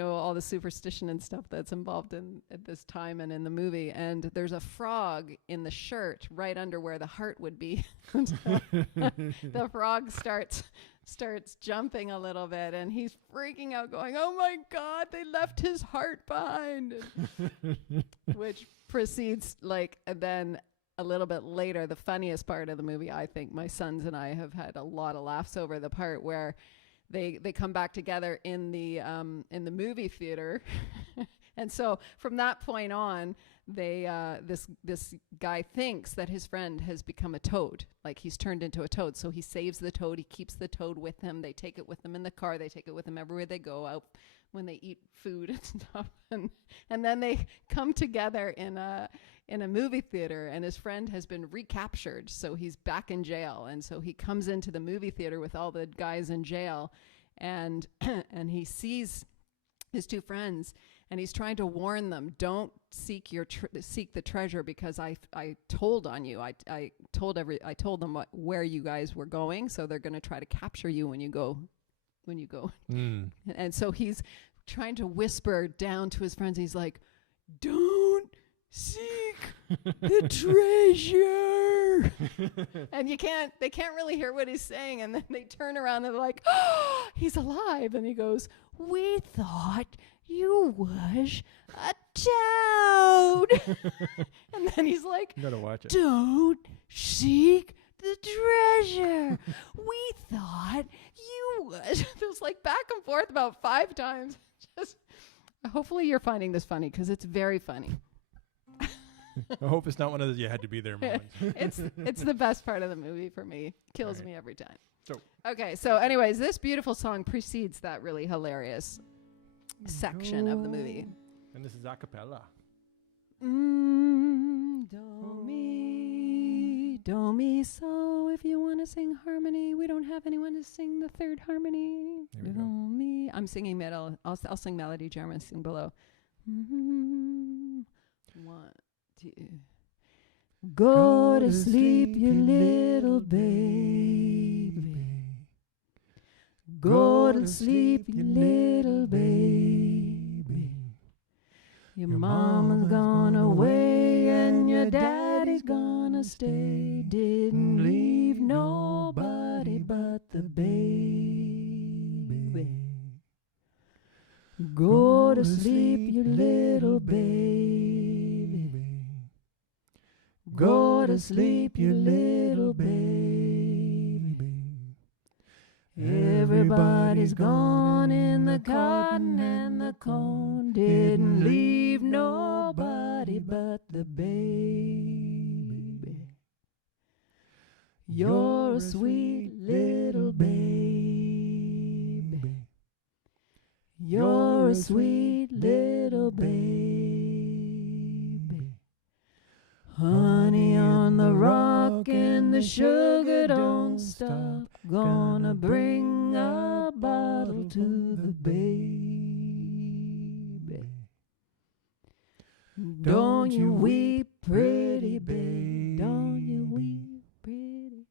all the superstition and stuff that's involved at this time and in the movie. And there's a frog in the shirt right under where the heart would be. The frog starts jumping a little bit, and he's freaking out, going, "Oh my God, they left his heart behind," which precedes then a little bit later, the funniest part of the movie. I think my sons and I have had a lot of laughs over the part where they come back together in the movie theater. And so from that point on, this guy thinks that his friend has become a toad, like he's turned into a toad. So he saves the toad. He keeps the toad with him. They take it with them in the car. They take it with them everywhere they go out when they eat food and stuff. And then they come together in a movie theater, and his friend has been recaptured. So he's back in jail. And so he comes into the movie theater with all the guys in jail, and and he sees his two friends, and he's trying to warn them, "Don't seek the treasure, because I told on you. I told them where you guys were going, so they're going to try to capture you when you go." And so he's trying to whisper down to his friends. He's like, "Don't seek the treasure." And they can't really hear what he's saying. And then they turn around and they're like, "Oh, he's alive." And he goes, "We thought you was a toad." And then he's like, You gotta watch it. "Don't seek the treasure. We thought you was." It was like back and forth about 5 times. Just hopefully you're finding this funny, because it's very funny. I hope it's not one of those you had to be there moments. It's the best part of the movie for me. Kills Right. me every time. So- Okay, so anyways, this beautiful song precedes that really hilarious section of the movie. And this is a cappella. Do me so. If you want to sing harmony, we don't have anyone to sing the third harmony. There we Do go. me. I'm singing middle. I'll sing melody. Jeremy sing below. 1, 2. Go to sleep, you little baby. Go to sleep, you little baby. Your mama's gone away and your daddy's gonna stay. Didn't leave nobody but the baby. Go to sleep, you little baby. Go to sleep, you little baby. Everybody's gone in the cotton and the corn. Didn't leave nobody but the baby. You're a sweet little baby. You're a sweet little baby. Honey on the rock and the sugar don't stop. Gonna bring a bottle to the baby. Don't you weep, pretty babe. Don't you weep, pretty.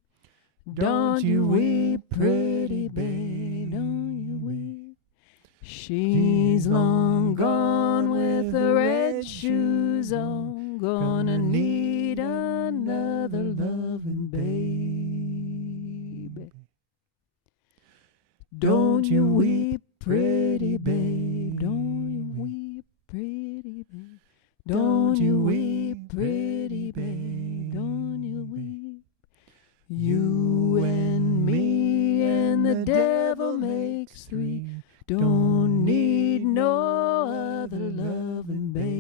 Don't you weep, pretty babe. Don't you weep. She's long gone with her red shoes on. Gonna need another loving baby. Don't you weep, pretty babe. Don't you weep, pretty babe. Don't you weep, pretty babe. Don't you weep. You and me and the devil makes three. Don't need no other loving babe.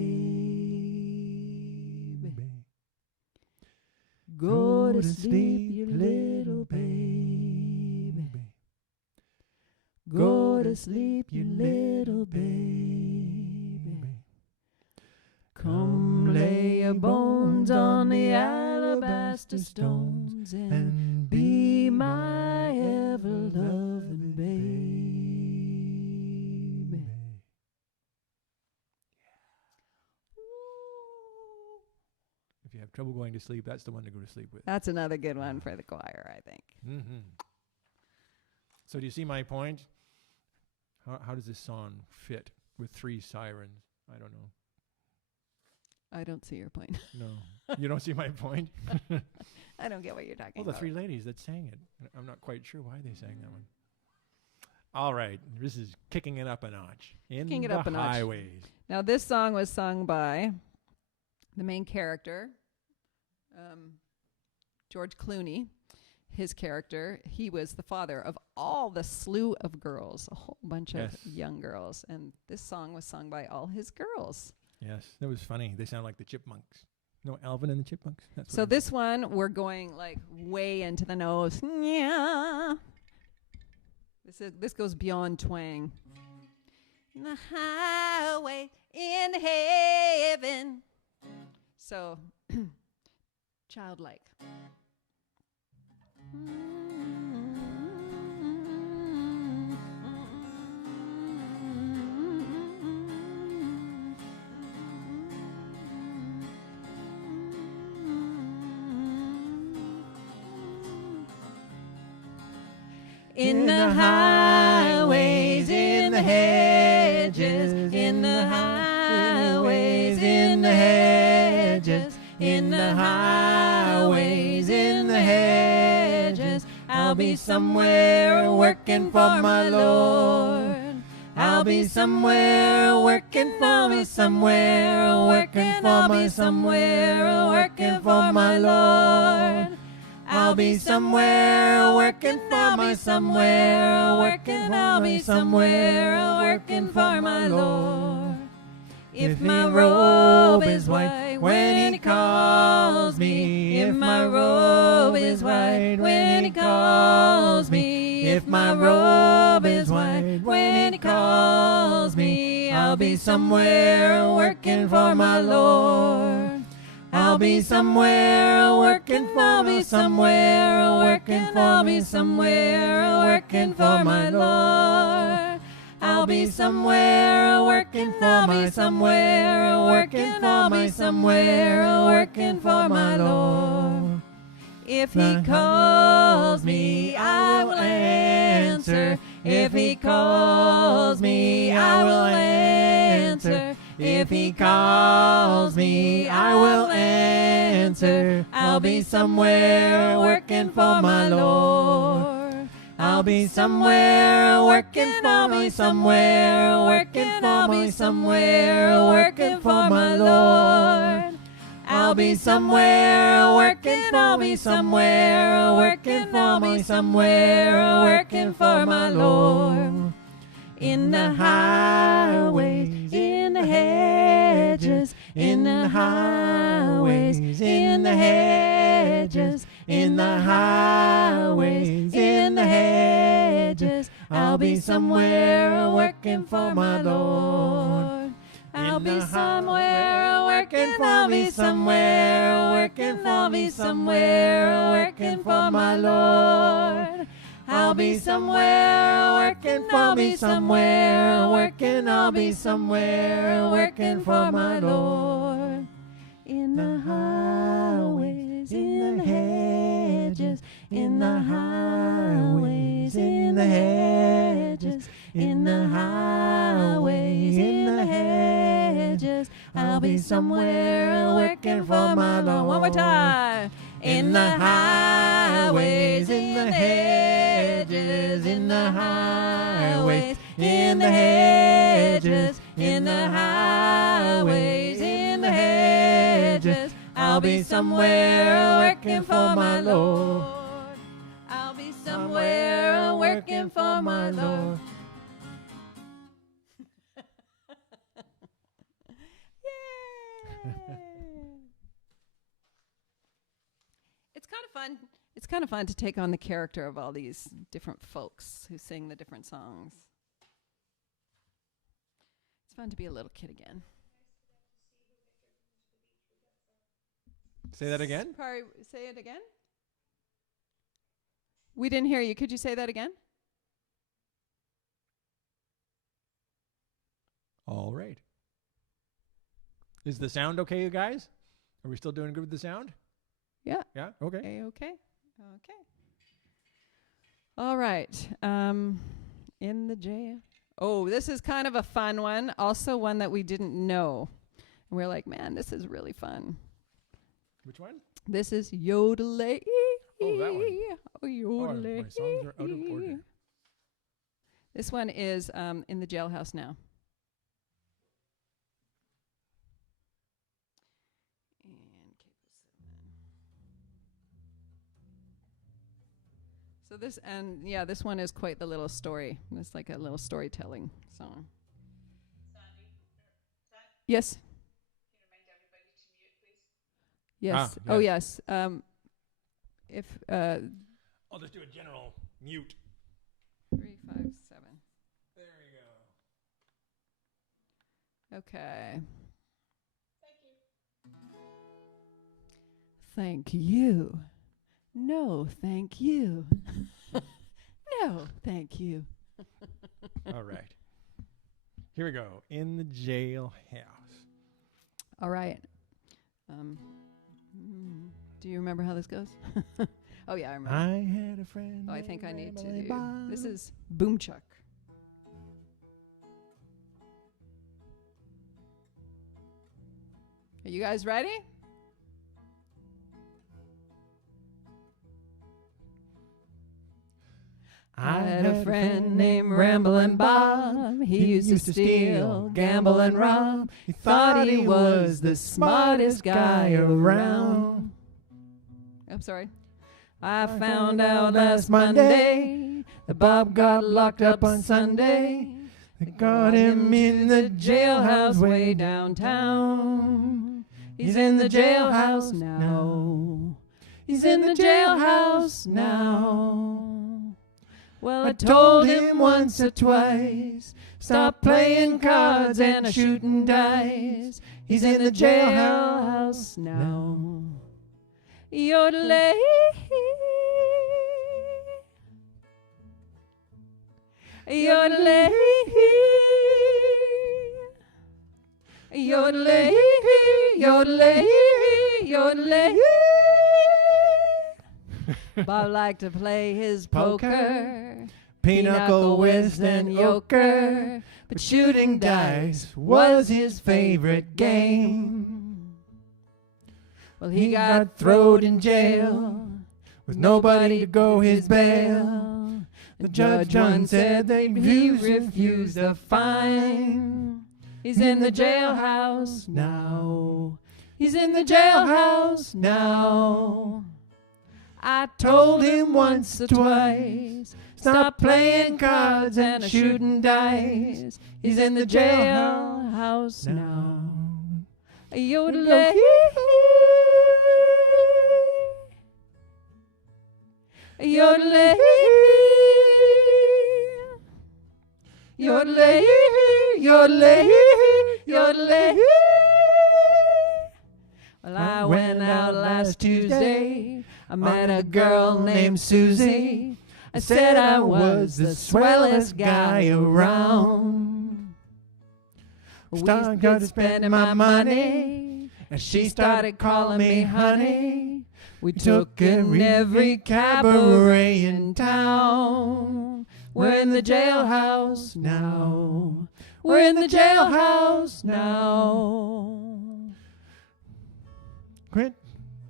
Go to sleep, you little baby. Go to sleep, you little baby. Come lay your bones on the alabaster stones and be my ever-loving baby. If you have trouble going to sleep, that's the one to go to sleep with. That's another good one for the choir, I think. Mm-hmm. So do you see my point? How does this song fit with 3 sirens? I don't know. I don't see your point. No. You don't see my point? I don't get what you're talking Well, the about. 3 ladies that sang it. I'm not quite sure why they sang that one. All right. This is kicking it up a notch. Kicking it up a notch. Highways. Now, this song was sung by the main character, George Clooney. His character, he was the father of all the slew of girls, a whole bunch of young girls. And this song was sung by all his girls. Yes, that was funny. They sound like the Chipmunks. No, Alvin and the Chipmunks. That's So this one, we're going like way into the nose. Yeah. This goes beyond twang. In the highway, in heaven. So, childlike. In the highways, in the hedges, in the highways, in the hedges, in the highways, in the hedges, I'll be somewhere working for my Lord. I'll be somewhere working for me, somewhere working for me, somewhere working for my Lord. I'll be somewhere working for me, somewhere working, I'll be somewhere working for my Lord. If my robe is white when he calls me, if my robe is white when he calls me, if my robe is white when he calls me, I'll be somewhere working for my Lord. I'll be somewhere working for me, somewhere working for me, somewhere working for my Lord. I'll be somewhere working for me, somewhere working for me, somewhere working for my Lord. If he calls me, I will answer. If he calls me, I will answer. If he calls me, I will answer. I'll be somewhere working for my Lord. I'll be somewhere working for me, somewhere working for me, somewhere working for my Lord. I'll be somewhere working for me, somewhere working for me, somewhere working for my Lord. In the highways, in the hedges, in the highways, in the hedges, in the highways, in the hedges, I'll be somewhere working for my Lord. I'll be somewhere working, I'll be somewhere working, I'll be somewhere working for my Lord. I'll be somewhere working, I'll be somewhere working, I'll be somewhere working for my Lord. In the highways, in the hedges, in the highways, in the hedges, in the highways, in the hedges, I'll be somewhere working for my Lord. One more time. In the highways, in the hedges, in the highways, in the hedges, in the highways, in the hedges. I'll be somewhere working for my Lord. I'll be somewhere working for my Lord. It's kind of fun. It's kind of fun to take on the character of all these different folks who sing the different songs. It's fun to be a little kid again. Say that again? Sorry, say it again. We didn't hear you. Could you say that again? All right. Is the sound okay, you guys? Are we still doing good with the sound? Yeah. Yeah? Okay. Okay. Okay. All right. In the jail. Oh, this is kind of a fun one. Also one that we didn't know. And we're like, man, this is really fun. Which one? This is Yodelay. Oh, that one. Oh, Yodelay. Oh, my songs are out of order. This one is in the jailhouse now. So this, and yeah, this one is quite the little story. It's like a little storytelling song. Yes. Can you remind everybody to mute, please? Yes. Ah, Oh, yes. yes. If I'll just do a general mute. 3, 5, 7. There we go. Okay. Thank you. No, thank you. No, thank you. All right. Here we go. In the jailhouse. All right. Do you remember how this goes? Oh, yeah, I remember. I had a friend. Oh, I think I need to named do. Bob. This is Boom Chuck. Are you guys ready? I had a friend named Ramblin' Bob. He used to steal, gamble, and rob. He thought he was the smartest guy around. I'm sorry. I found out last Monday that Bob got locked up on Sunday. They got him in the jailhouse way downtown. He's in the jailhouse now. He's in the jailhouse now. Well, I told him once or twice, stop playing cards and shooting dice. He's in the jailhouse now. Yodelay. Yodelay. Yodelay. Yodelay. Yodelay. Bob liked to play his poker, Pinochle, whist, and euchre, but shooting dice was his favorite game. Well, he got thrown in jail with nobody to go his bail. The judge once said that he refused a fine. He's in the jailhouse now. He's in the jailhouse now. I told him once or twice, stop playing cards and shooting dice. He's in the jailhouse now. Yodelay. Yodelay. Yodelay. Yodelay. Yodelay. Well, I went out last Tuesday. I met a girl named Susie. I said I was the swellest guy around. We started spending my money, and she started calling me honey. We took in every cabaret in town. We're in the jailhouse now. We're in the jailhouse now. Quit.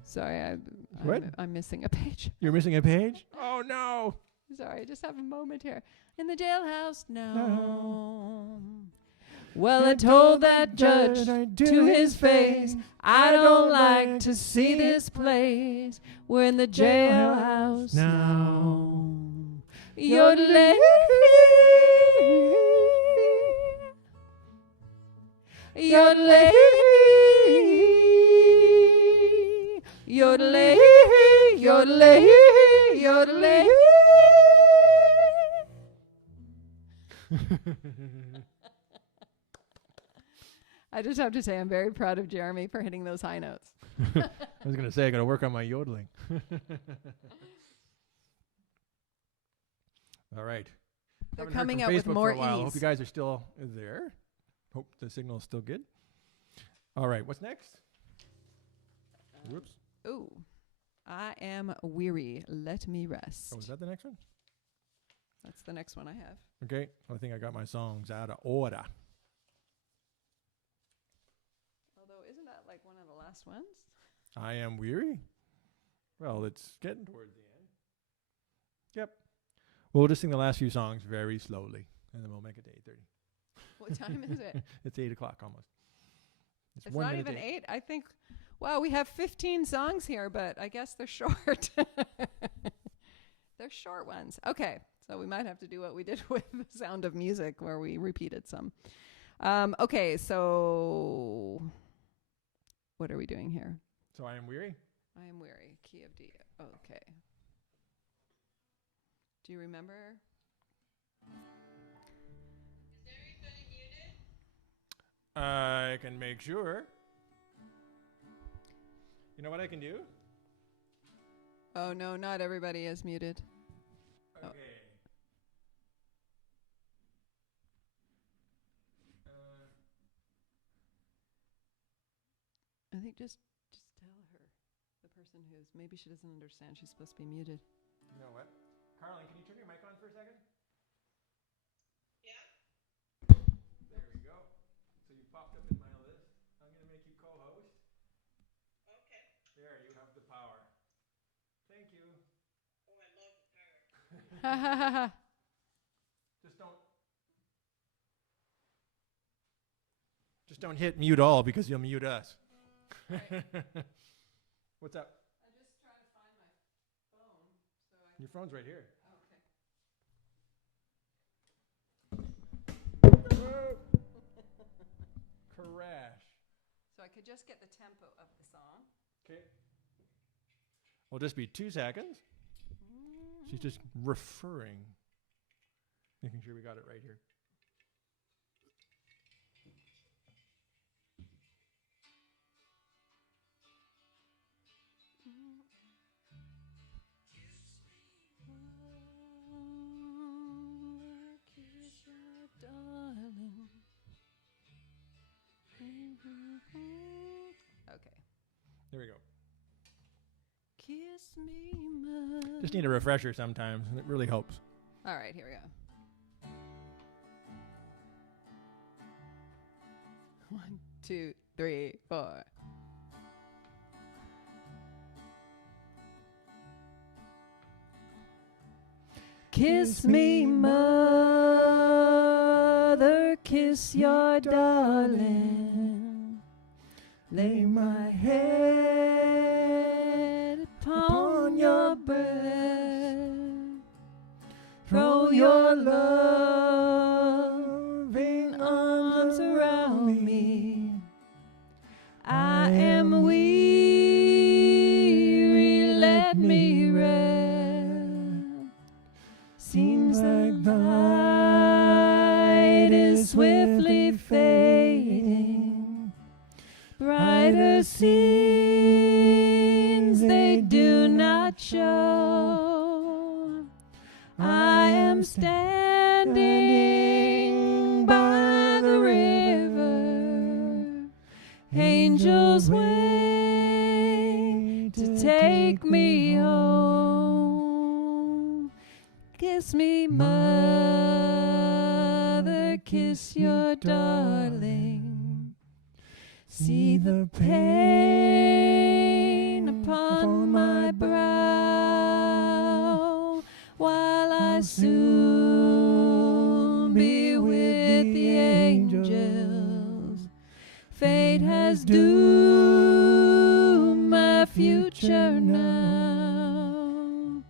Sorry, What? I'm missing a page. You're missing a page? Oh, no. Sorry, just have a moment here. In the jailhouse now. Well, I told that judge to his face, I don't like to see this place. We're in the jailhouse now. Yodelay. Yodelay. Yodelay. Yodelay. Yodelay. I just have to say I'm very proud of Jeremy for hitting those high notes. I was going to say I got to work on my yodeling. All right. They're Haven't heard coming from out with Facebook more for a while. Hope ease. you guys are still there. Hope the signal is still good. All right. What's next? Whoops. Ooh, I am weary. Let me rest. Oh, is that the next one? That's the next one I have. Okay. I think I got my songs out of order. Although, isn't that like one of the last ones? I am weary. Well, it's getting towards the end. Yep. We'll just sing the last few songs very slowly, and then we'll make it to 8:30. What time is it? It's 8 o'clock almost. It's 1 not minute to even 8. I think, wow, we have 15 songs here, but I guess they're short. They're short ones. Okay, so we might have to do what we did with The Sound of Music, where we repeated some. Okay, so what are we doing here? So I am weary. I am weary. Key of D. Okay. Do you remember? Is everybody muted? I can make sure. You know what I can do? Oh, no, not everybody is muted. Okay. Oh. I think just tell her, the person who's, maybe she doesn't understand she's supposed to be muted. You know what? Carlin, can you turn your mic on for a second? Yeah? There we go. So you popped up in my list. I'm going to make you co-host. Okay. There, you have the power. Thank you. Oh, I love the power. Just don't hit mute all because you'll mute us. What's up? I'm just trying to find my phone. So I Your phone's right here. okay. Crash. So I could just get the tempo of the song. Okay. Will just be 2 seconds. She's just referring. Making sure we got it right here. Okay. There we go. Kiss me, mother. Just need a refresher sometimes, and it really helps. All right, here we go. 1, 2, 3, 4. Kiss me, mother, kiss your darling. Lay my head upon your breast. Throw your loving arms around me. I am weary, let me rest. Seems like the light is swiftly fading. Brighter scenes they do not show. I am standing by the river. Angels wait to take me home. Kiss me, mother, kiss your darling. See the pain upon my brow while I soon be with the angels. Fate has doomed my future now.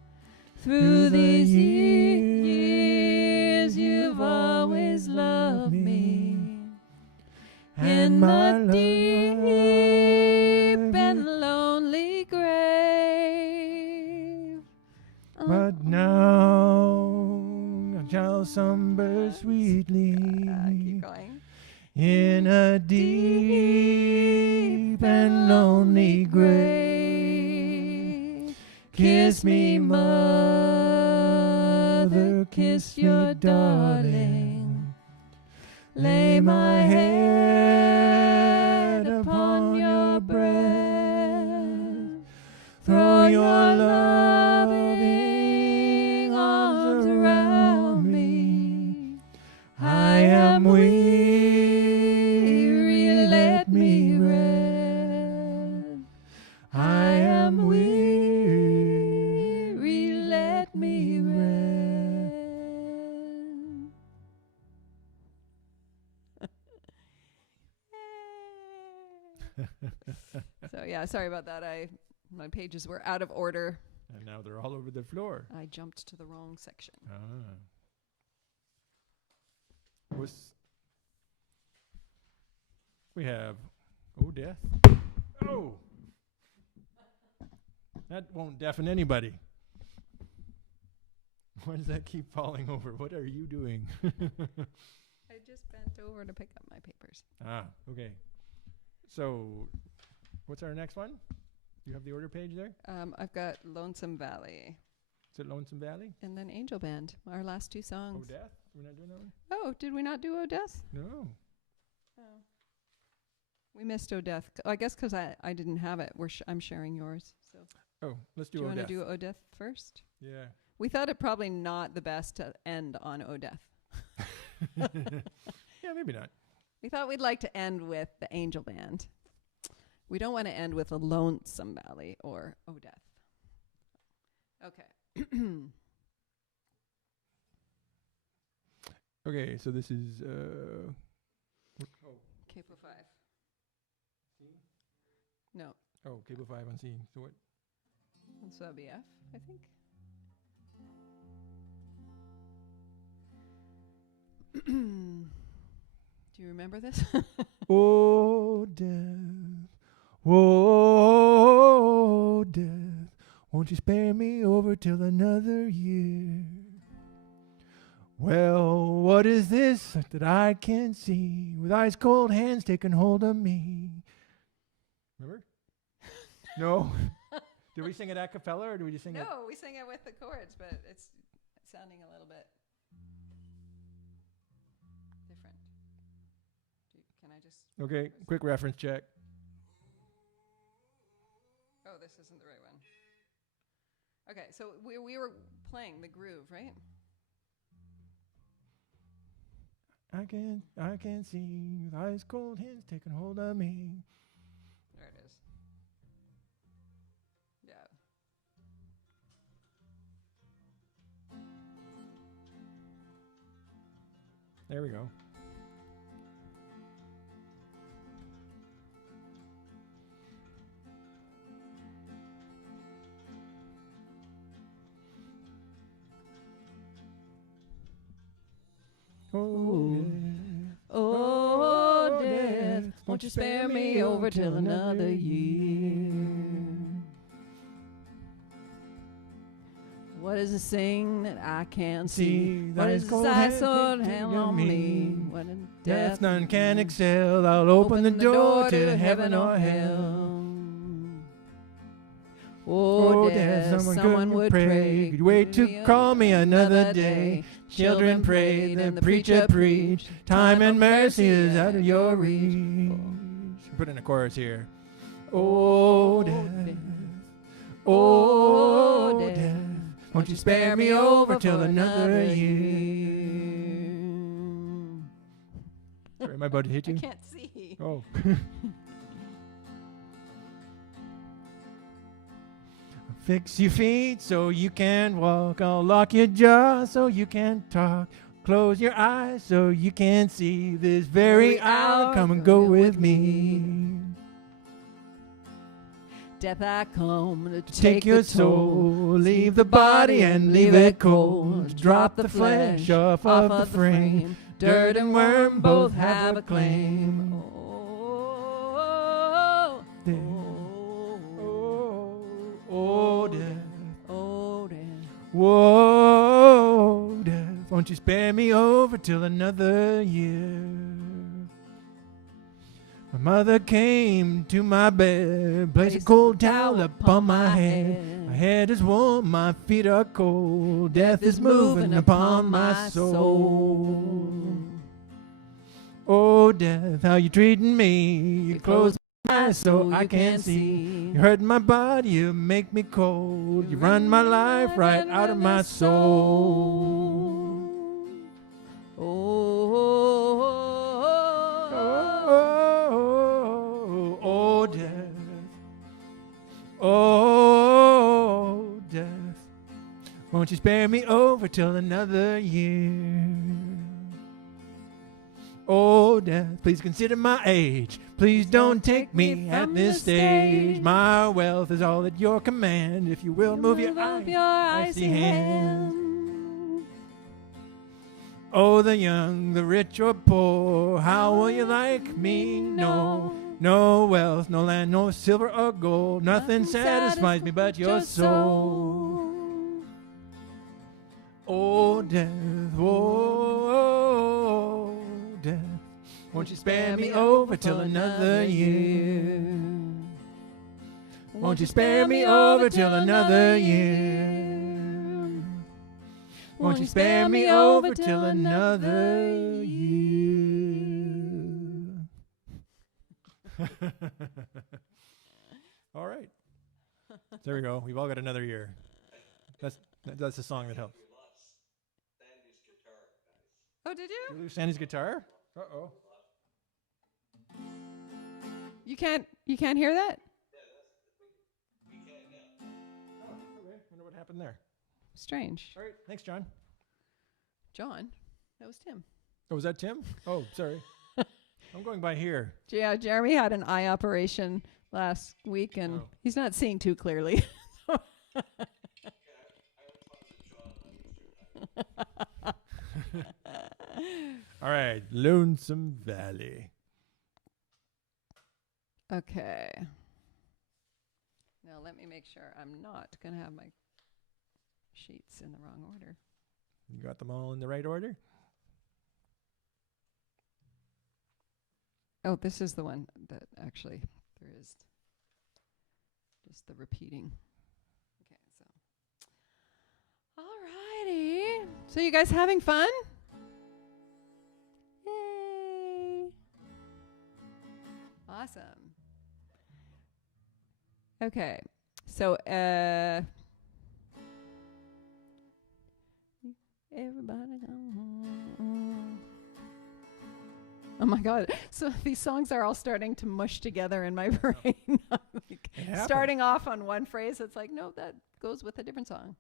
Through these years, you've always loved me. In my deep and lonely grave. But now I shall slumber sweetly Keep going. in a deep and lonely grave. Kiss me, mother, kiss your darling. Lay my head upon your breast. Throw your loving arms around me. I am weary, let me rest. I am weary, let me rest. So yeah, sorry about that. My pages were out of order. And now they're all over the floor. I jumped to the wrong section. We have Oh Death. Oh! That won't deafen anybody. Why does that keep falling over? What are you doing? I just bent over to pick up my papers. Okay. So, what's our next one? You have the order page there? I've got Lonesome Valley Is it Lonesome Valley? and then Angel Band, our last two songs. Oh Death? We're not doing that one? Oh, did we not do O Death? No. Oh. We missed O Death. I guess because I didn't have it. I'm sharing yours. So Oh, let's do do you Oh want to Death. do O Death first? Yeah. We thought it probably not the best to end on O Death. Yeah, maybe not. We thought we'd like to end with the Angel Band. We don't want to end with a Lonesome Valley or O Death. Okay. Okay, so this is Capo 5. No. Cable 5 on C. So what? So that'd be F, I think. Do you remember this? Oh death, oh death, won't you spare me over till another year? Well, what is this that I can see with ice cold hands taking hold of me? Remember? No. Did we sing it a cappella or did we just sing it? No, we sang it with the chords, but it's sounding a little bit different. Can I just... Okay, quick reference check. Oh, this isn't the right one. Okay, so we were playing the groove, right? I can see with ice cold hands taking hold of me. There it is. Yeah. There we go. Oh, yeah. Oh, death, won't you spare me over till another year? What is this thing that I can't see? What is this I so hell on me? What in Death death none can excel. I'll open the door to heaven or hell. Oh, death, someone would pray. Could you wait to call me another day? Children pray, the preacher preach. Time and mercy is out of your reach. Put in a chorus here. Oh, death. Oh, death. Won't you spare me over till another year? Sorry, am I about to hit I you? can't see. Oh. Fix your feet so you can walk. I'll lock your jaw so you can talk. Close your eyes so you can see this very hour. Come and go with me. Death I come to Take your soul, leave the body and leave it cold. Drop the flesh off of the frame. Dirt and worm both have a claim. Oh, Death. Oh, death. oh, death. Whoa, death. Won't you spare me over till another year? My mother came to my bed, placed a cold towel upon my head. My head is warm, my feet are cold. Death is moving upon my soul. Oh, death, how you treating me? You close my eyes so I can't see. You hurt my body, you make me cold. You run my life right out of my soul. Oh, death. Oh, death. Won't you spare me over till another year? Oh, death, please consider my age. Please don't take me at this stage. My wealth is all at your command. If you will, move your icy hand. Oh, the young, the rich or poor, how will you like me? No, no wealth, no land, no silver or gold. Nothing satisfies me but your soul. Oh, death, oh, death. Won't you spare me over till another year? Won't you spare me over till another year? Won't you spare me over till another year? All right. There we go. We've all got another year. That's the song that helps. Oh, did you? Did you lose Sandy's guitar? Uh-oh. You can't hear that? Oh, okay. Wonder what happened there. Strange. All right. Thanks, John. John? That was Tim. Oh, was that Tim? Oh, sorry. I'm going by here. Yeah, Jeremy had an eye operation last week, and he's not seeing too clearly. All right. Lonesome Valley. Okay. Now let me make sure I'm not going to have my sheets in the wrong order. You got them all in the right order? Oh, this is the one that actually there is just the repeating. Okay, so. Alrighty. So you guys having fun? Yay. Awesome. Okay. So, everybody go home. Oh my God. So these songs are all starting to mush together in my brain. Like starting off on one phrase, it's like, no, that goes with a different song.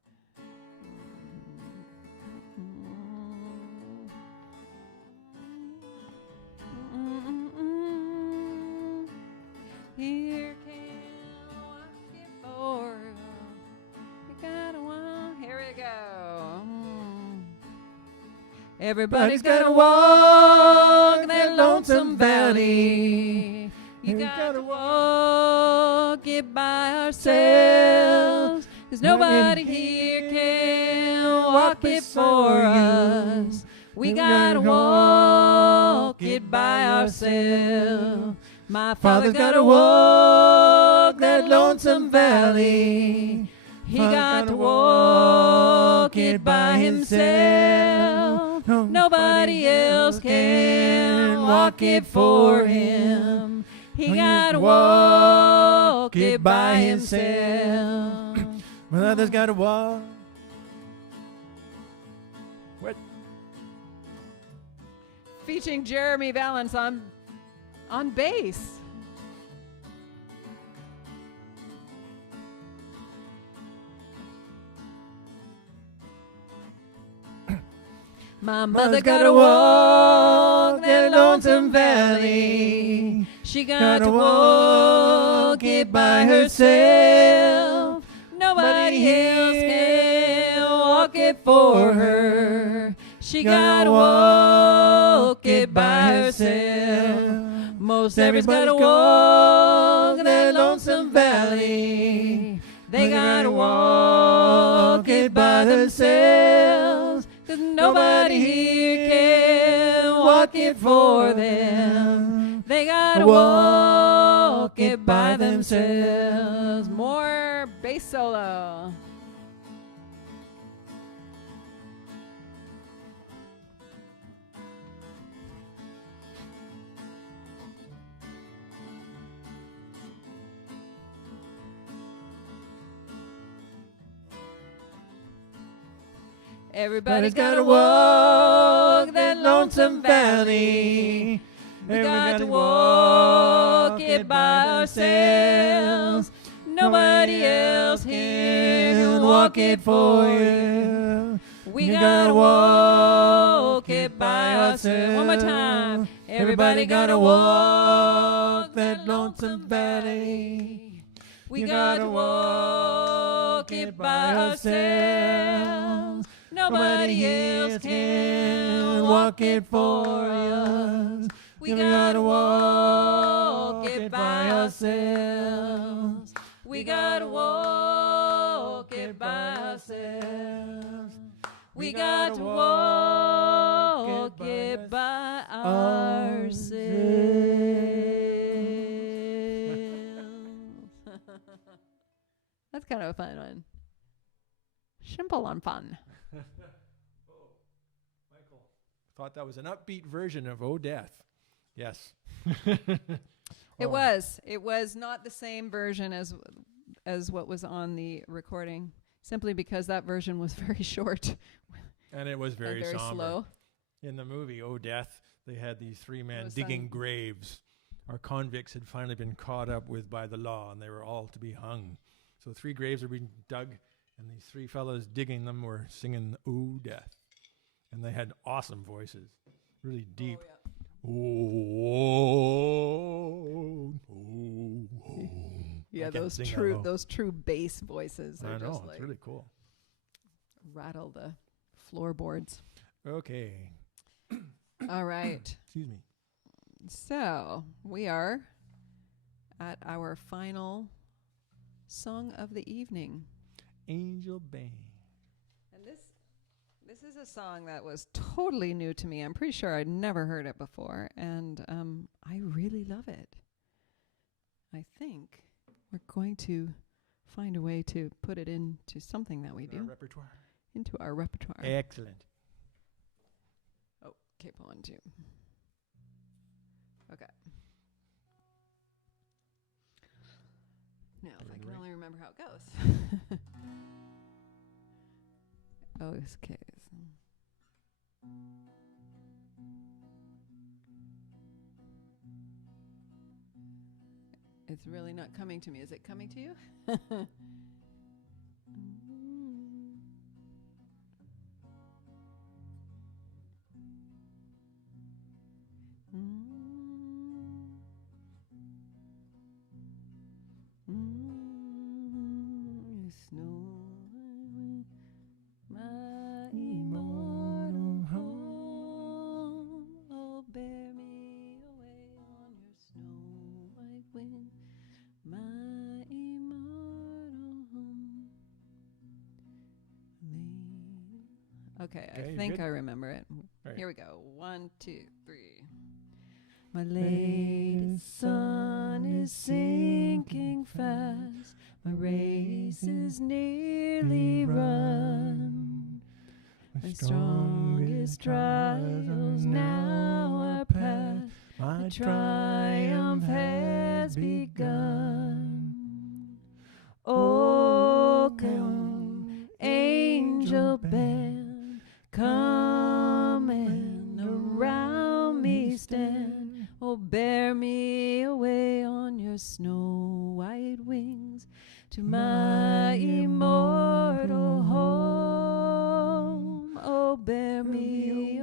Here can walk it for you gotta walk. Here we go. Everybody's gotta walk that lonesome valley. You gotta walk it by ourselves. 'Cause nobody here can walk it for us. We gotta walk it by ourselves. My father's gotta walk that lonesome valley. He got to walk it by himself. Nobody else can walk it for him. He got to walk it by himself. My other's got to walk. What? Featuring Jeremy Valance on bass. My Mother's mother gotta gotta walk walk that that Lonesome Valley. She got to walk it by herself. Nobody else can walk it for her. She got to walk it by herself. Most everybody's gotta walk that Lonesome Valley. They gotta walk it by themselves. 'Cause nobody here can walk it for them. They gotta walk it by themselves. More bass solo. Everybody's gotta walk that Lonesome Valley. We got to walk it by ourselves. Nobody else here can walk it for you. We gotta walk it by ourselves. One more time. Everybody gotta walk that Lonesome Valley. We gotta walk it by ourselves. Nobody else can walk it for us. We gotta walk it by ourselves. We gotta walk it by ourselves. We got to walk it by ourselves. That's kind of a fun one. Simple and fun. Michael thought that was an upbeat version of Oh Death. Yes. It was. It was not the same version as what was on the recording, simply because that version was very short. And it was very, very somber. slow. In the movie Oh Death, they had these three men was digging sung- graves. Our convicts had finally been caught up with by the law, and they were all to be hung. So 3 graves were being dug, and these 3 fellows digging them were singing Oh Death. And they had awesome voices, really deep. Oh, Yeah, I can't those sing that true low. those true bass voices. I Are know, just it's like really cool. rattle the floorboards. Okay. All right. Excuse me. So we are at our final song of the evening. Angel Bang. And this is a song that was totally new to me. I'm pretty sure I'd never heard it before, and I really love it. I think we're going to find a way to put it into something that we Our do, repertoire. into our repertoire. Excellent. Oh, okay, 1, 2. Okay. Now, if I can only remember how it goes. Oh, it's okay. It's really not coming to me. Is it coming to you? Snow, my immortal home. Oh, bear me away on your snow white wing, my immortal home. Okay, Okay, I you're think good. I remember it. Right. Here we go. 1, 2, 3. My latest sun is sinking fast. My race is nearly run. My strongest trials now are past. My The triumph has begun. Oh, come, angel band, come and around me stand. Oh, bear me away on your snow white wings to my immortal home. Oh, bear me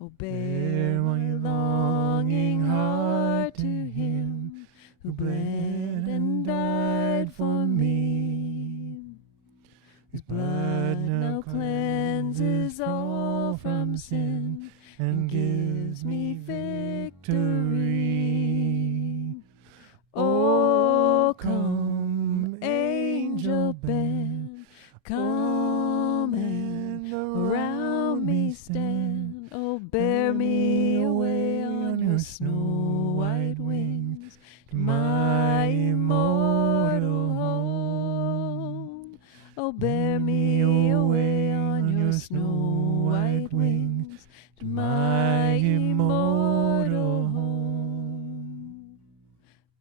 Oh, bear my longing heart to him who bled and died for me. His blood now cleanses all from sin and gives me victory. Oh, come, angel band, come and around me stand. Oh, bear me away on your snow white wings to my immortal home. Oh, bear me away on your snow white wings to my immortal home.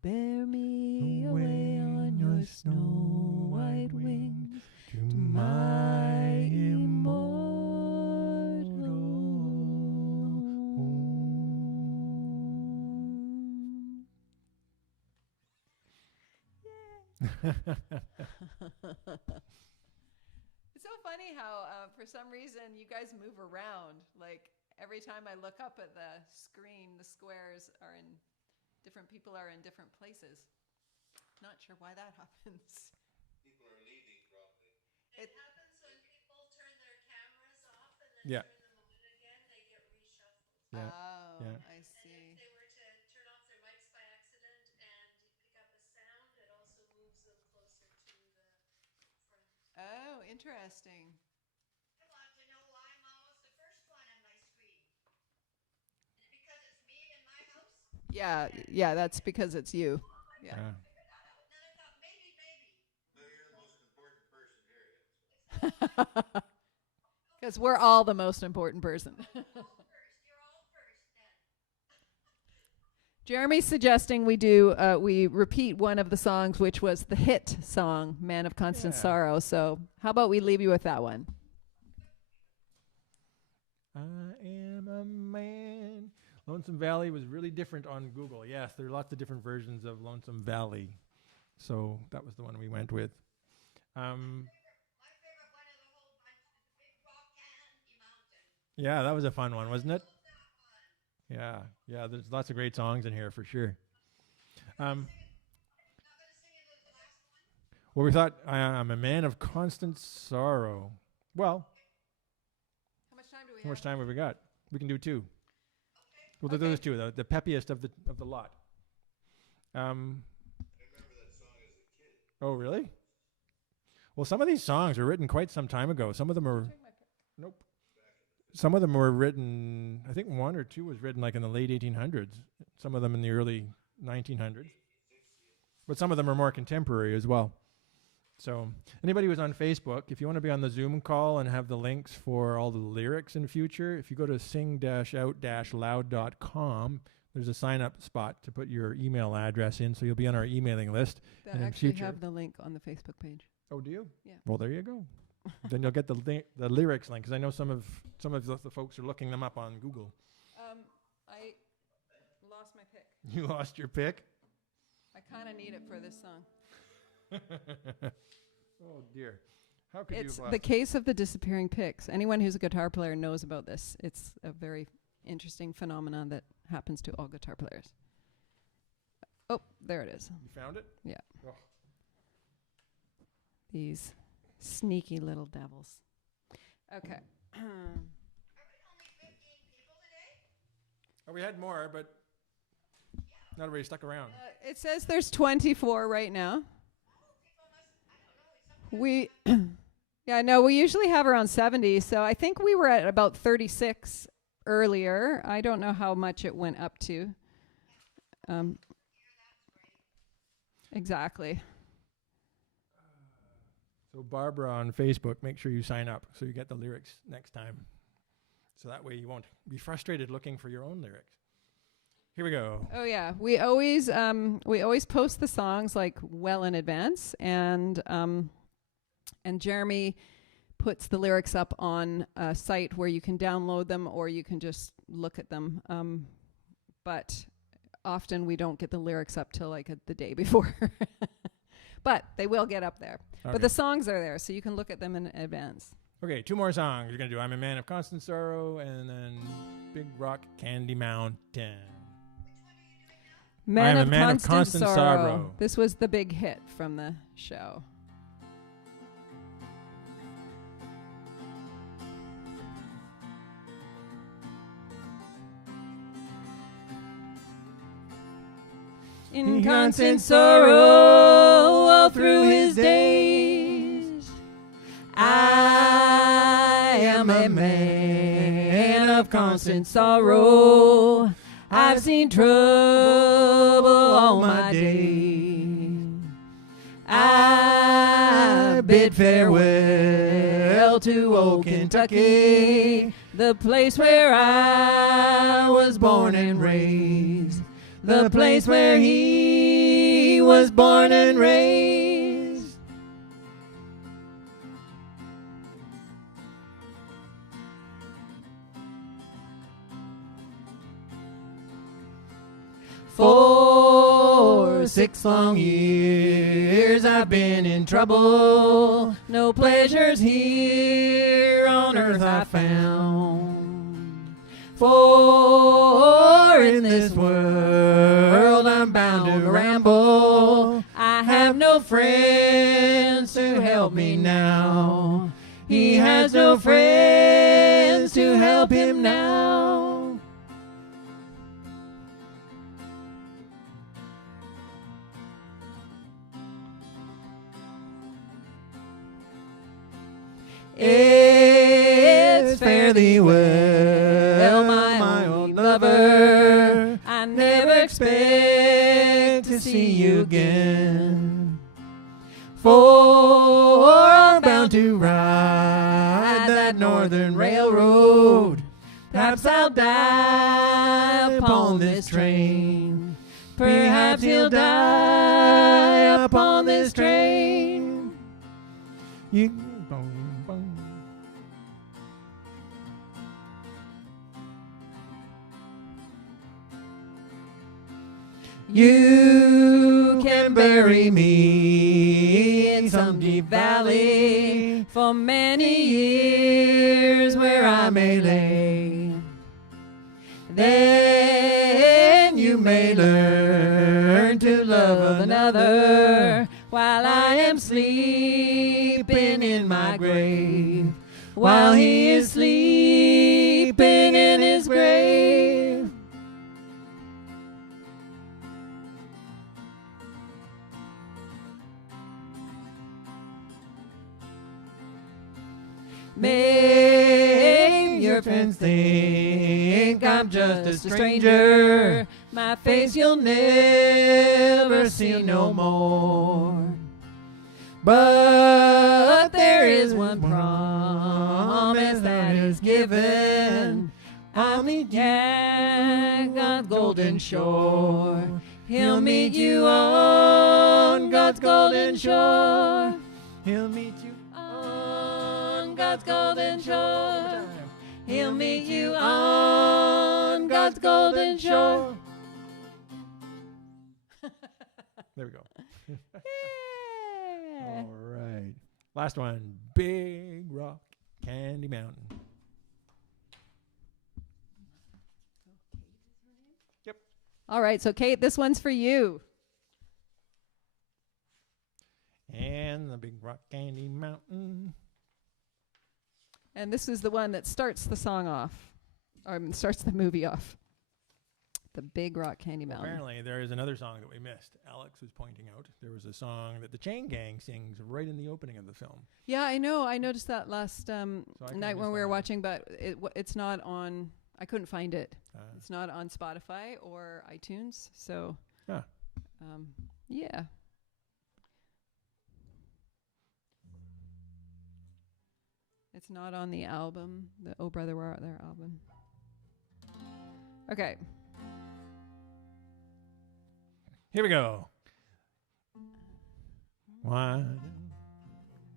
Bear me away on your snow white wings to my immortal home. It's so funny how, for some reason, you guys move around. Like, every time I look up at the screen, the squares are in different people are in different places. Not sure why that happens. It happens when people turn their cameras off and then Yeah. turn them on again, they get reshuffled. Yeah. Oh, Yeah. I And see. if they were to turn off their mics by accident and pick up a sound, it also moves them closer to the front. Oh, interesting. I want to know why I'm almost the first one on my screen. Is it because it's me in my house? Yeah, that's because it's you. Yeah. Yeah. Figure that out. And then I thought, maybe. No, you're the most important person here yet. Because we're all the most important person. You're all first then. Jeremy's suggesting we repeat one of the songs, which was the hit song, Man of Constant Yeah. Sorrow. So how about we leave you with that one? I am a man. Lonesome Valley was really different on Google. Yes, there are lots of different versions of Lonesome Valley. So that was the one we went with. My favorite one of the whole bunch is the Big Rock Candy Mountain. Yeah, that was a fun one, wasn't it? Love that one. Yeah, there's lots of great songs in here for sure. Not gonna sing it as the last one. Well, we thought I'm a man of constant sorrow. Well, How much time do we how much time have we got? We can do two. Okay. We'll do those two, the peppiest of the lot. I remember that song as a kid. Oh, really? Well, some of these songs were written quite some time ago. Some of them are nope. Some of them were written. I think one or two was written like in the late 1800s. Some of them in the early 1900s. But some of them are more contemporary as well. So anybody who's on Facebook, if you want to be on the Zoom call and have the links for all the lyrics in future, if you go to sing-out-loud.com, there's a sign-up spot to put your email address in, so you'll be on our emailing list. That and in actually future- have the link on the Facebook page. Oh, do you? Yeah. Well, there you go. Then you'll get the lyrics link, because I know some of the folks are looking them up on Google. I lost my pick. You lost your pick? I kind of need it for this song. Oh, dear. How could you It's have lost the case of the disappearing picks. Anyone who's a guitar player knows about this. It's a very interesting phenomenon that happens to all guitar players. Oh, there it is. You found it? Yeah. Oh. These sneaky little devils. Okay. Are we only 15 people today? Oh, we had more, but not everybody stuck around. It says there's 24 right now. People must, I don't know. Sometimes We usually have around 70. So I think we were at about 36 earlier. I don't know how much it went up to. Exactly. So Barbara on Facebook, make sure you sign up so you get the lyrics next time. So that way you won't be frustrated looking for your own lyrics. Here we go. Oh yeah, we always post the songs like well in advance, and Jeremy puts the lyrics up on a site where you can download them or you can just look at them. But often we don't get the lyrics up till like the day before. But they will get up there. Okay. But the songs are there, so you can look at them in advance. Okay, two more songs. You're going to do I'm a Man of Constant Sorrow and then Big Rock Candy Mountain. Man, I am of, a man of constant constant sorrow. This was the big hit from the show. In constant sorrow all through his days, I am a man of constant sorrow. I've seen trouble all my days. I bid farewell to old Kentucky, the place where I was born and raised, the place where he was born and raised. For 6 long years I've been in trouble. No pleasures here on earth I found. For in this world I'm bound to ramble. I have no friends to help me now. He has no friends to help him now. It's fare thee well, my old lover. I never expect to see you again. For I'm bound to ride that northern railroad. Perhaps I'll die upon this train. Perhaps he'll die upon this train. You You can bury me in some deep valley for many years where I may lay. Then you may learn to love another while I am sleeping in my grave, while he is sleeping in his grave. May your friends think I'm just a stranger. My face you'll never see no more. But there is one promise that is given. I'll meet Jack on Golden Shore. He'll meet you on God's golden shore. He'll meet you On God's golden shore. He'll meet you on God's golden shore. There we go. Yeah. All right. Last one. Big Rock Candy Mountain. Yep. All right, so Kate, this one's for you. And the Big Rock Candy Mountain. And this is the one that starts the song off, or starts the movie off. The Big Rock Candy Mountain. Apparently, there is another song that we missed. Alex was pointing out there was a song that the Chain Gang sings right in the opening of the film. Yeah, I know. I noticed that last I night when we were watching, but it's not on. I couldn't find it. Uh, It's not on Spotify or iTunes. So, Huh. Yeah. It's not on the album, the Oh Brother Where Art Thou album. Okay. Here we go. Why?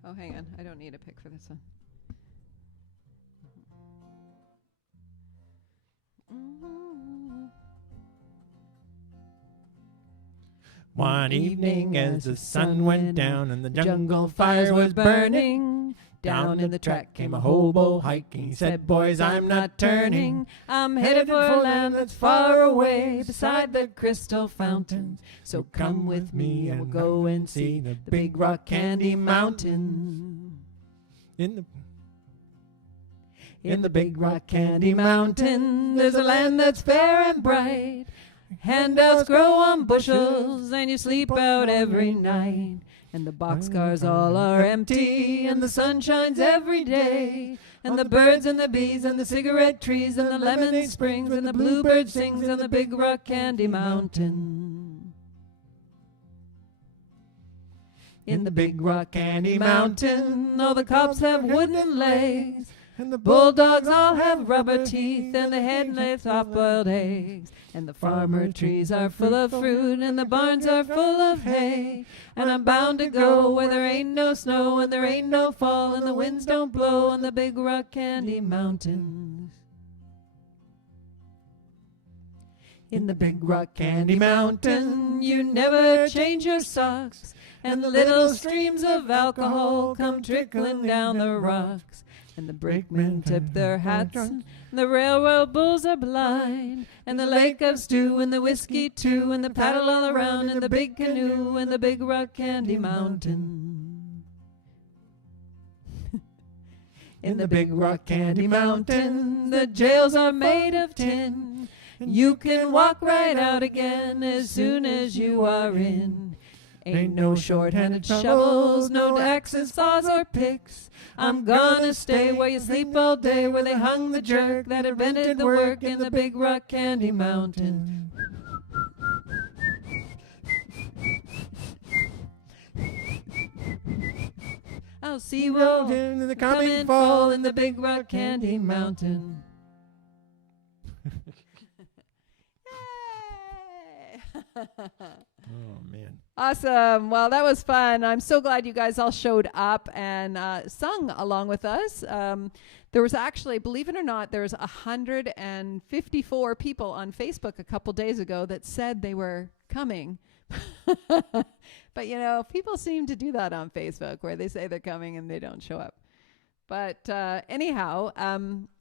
Oh, hang on. I don't need a pick for this one. One evening as the sun went down and the jungle fire was burning, Down in the track came a hobo hiking. He said, boys, I'm not turning. I'm headed for a land that's far away beside the crystal fountains. So come with me and we'll go and see the big rock candy mountain. In the big rock candy mountain, there's a land that's fair and bright. Handouts grow on bushels and you sleep out every night. And the boxcars all are empty, and the sun shines every day. And the birds and the bees and the cigarette trees and the lemonade springs and the bluebird sings on the big rock candy mountain. In the big rock candy mountain, all the cops have wooden legs, and the bulldogs all have rubber teeth, and the hen lays soft-boiled eggs. And the farmer trees are full of fruit, and the barns are full of hay. And I'm bound to go where there ain't no snow, and there ain't no fall, and the winds don't blow on the big rock candy mountains. In the big rock candy mountain, you never change your socks, and the little streams of alcohol come trickling down the rocks. And the brakemen tip their hats, and the railroad bulls are blind, and the lake of stew, and the whiskey too, and the paddle all around in the big canoe, and the big rock candy mountain. In the big rock candy mountain, the jails are made of tin, and you can walk right out again as soon as you are in. Ain't no short-handed shovels, no axes, saws, or picks. I'm gonna stay where you sleep all day, where they hung the jerk that invented the work in the big rock candy mountain. I'll see you all in the come and fall in the big rock candy mountain. Yay! Oh, man. Awesome. Well, that was fun. I'm so glad you guys all showed up and sung along with us. There was actually, believe it or not, there was 154 people on Facebook a couple days ago that said they were coming. But, you know, people seem to do that on Facebook where they say they're coming and they don't show up. But anyhow,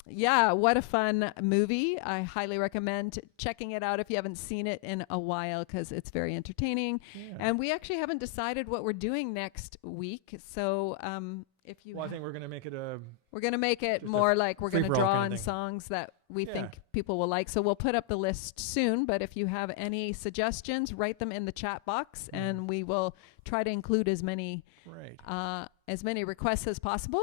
yeah, what a fun movie. I highly recommend checking it out if you haven't seen it in a while because it's very entertaining. Yeah. And we actually haven't decided what we're doing next week. So if you... Well, I think we're going to make it We're going to make it just more like we're going to free-for-all draw kind on of thing. songs that we Yeah. think people will like. So we'll put up the list soon. But if you have any suggestions, write them in the chat box and we will try to include as many requests as possible.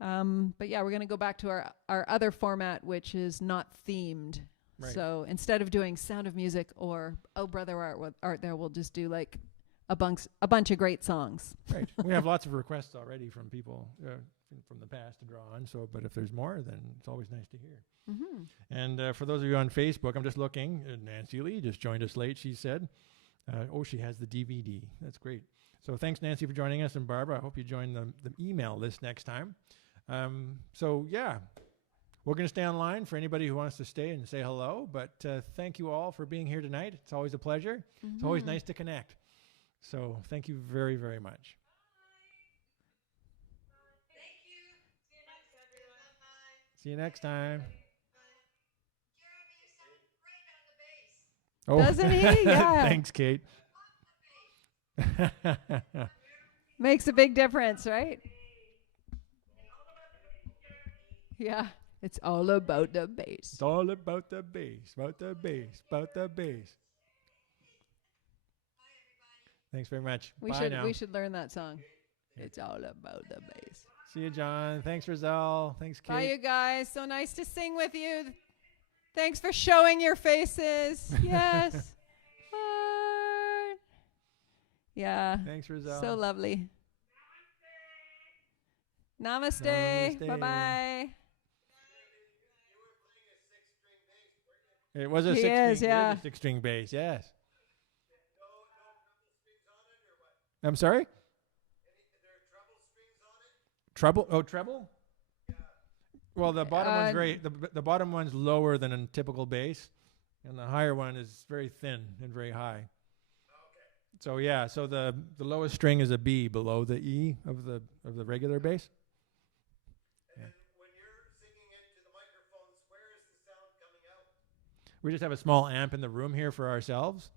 But yeah, we're going to go back to our other format, which is not themed. Right. So instead of doing Sound of Music or Oh Brother Art There, we'll just do like a bunch of great songs. Right. We have lots of requests already from people from the past to draw on. So, but if there's more, then it's always nice to hear. Mm-hmm. And for those of you on Facebook, I'm just looking. Nancy Lee just joined us late. She said, she has the DVD. That's great. So thanks, Nancy, for joining us. And Barbara, I hope you join the email list next time. So yeah, we're going to stay online for anybody who wants to stay and say hello. But thank you all for being here tonight. It's always a pleasure. Mm-hmm. It's always nice to connect. So thank you very, very much. Thank you. See See you next time, everyone. you next time. Jeremy, you sound great on the bass. Doesn't he? Yeah. Thanks, Kate. Makes a big difference, right? Yeah. It's all about the bass. It's all about the bass, about the bass, about the bass. Thanks very much. Bye now. We should learn that song. It's all about the bass. See you, John. Thanks, Rizal. Thanks, Kate. Bye, you guys. So nice to sing with you. Thanks for showing your faces. Yes. Heart. Yeah. Thanks, Rizal. So lovely. Namaste. Namaste. Bye-bye. It was a He six-string. is, yeah. Six-string bass. Yes. I'm sorry. Treble? Oh, treble. Well, the bottom one's the bottom one's lower than a typical bass, and the higher one is very thin and very high. So yeah, so the lowest string is a B below the E of the regular bass. We just have a small amp in the room here for ourselves.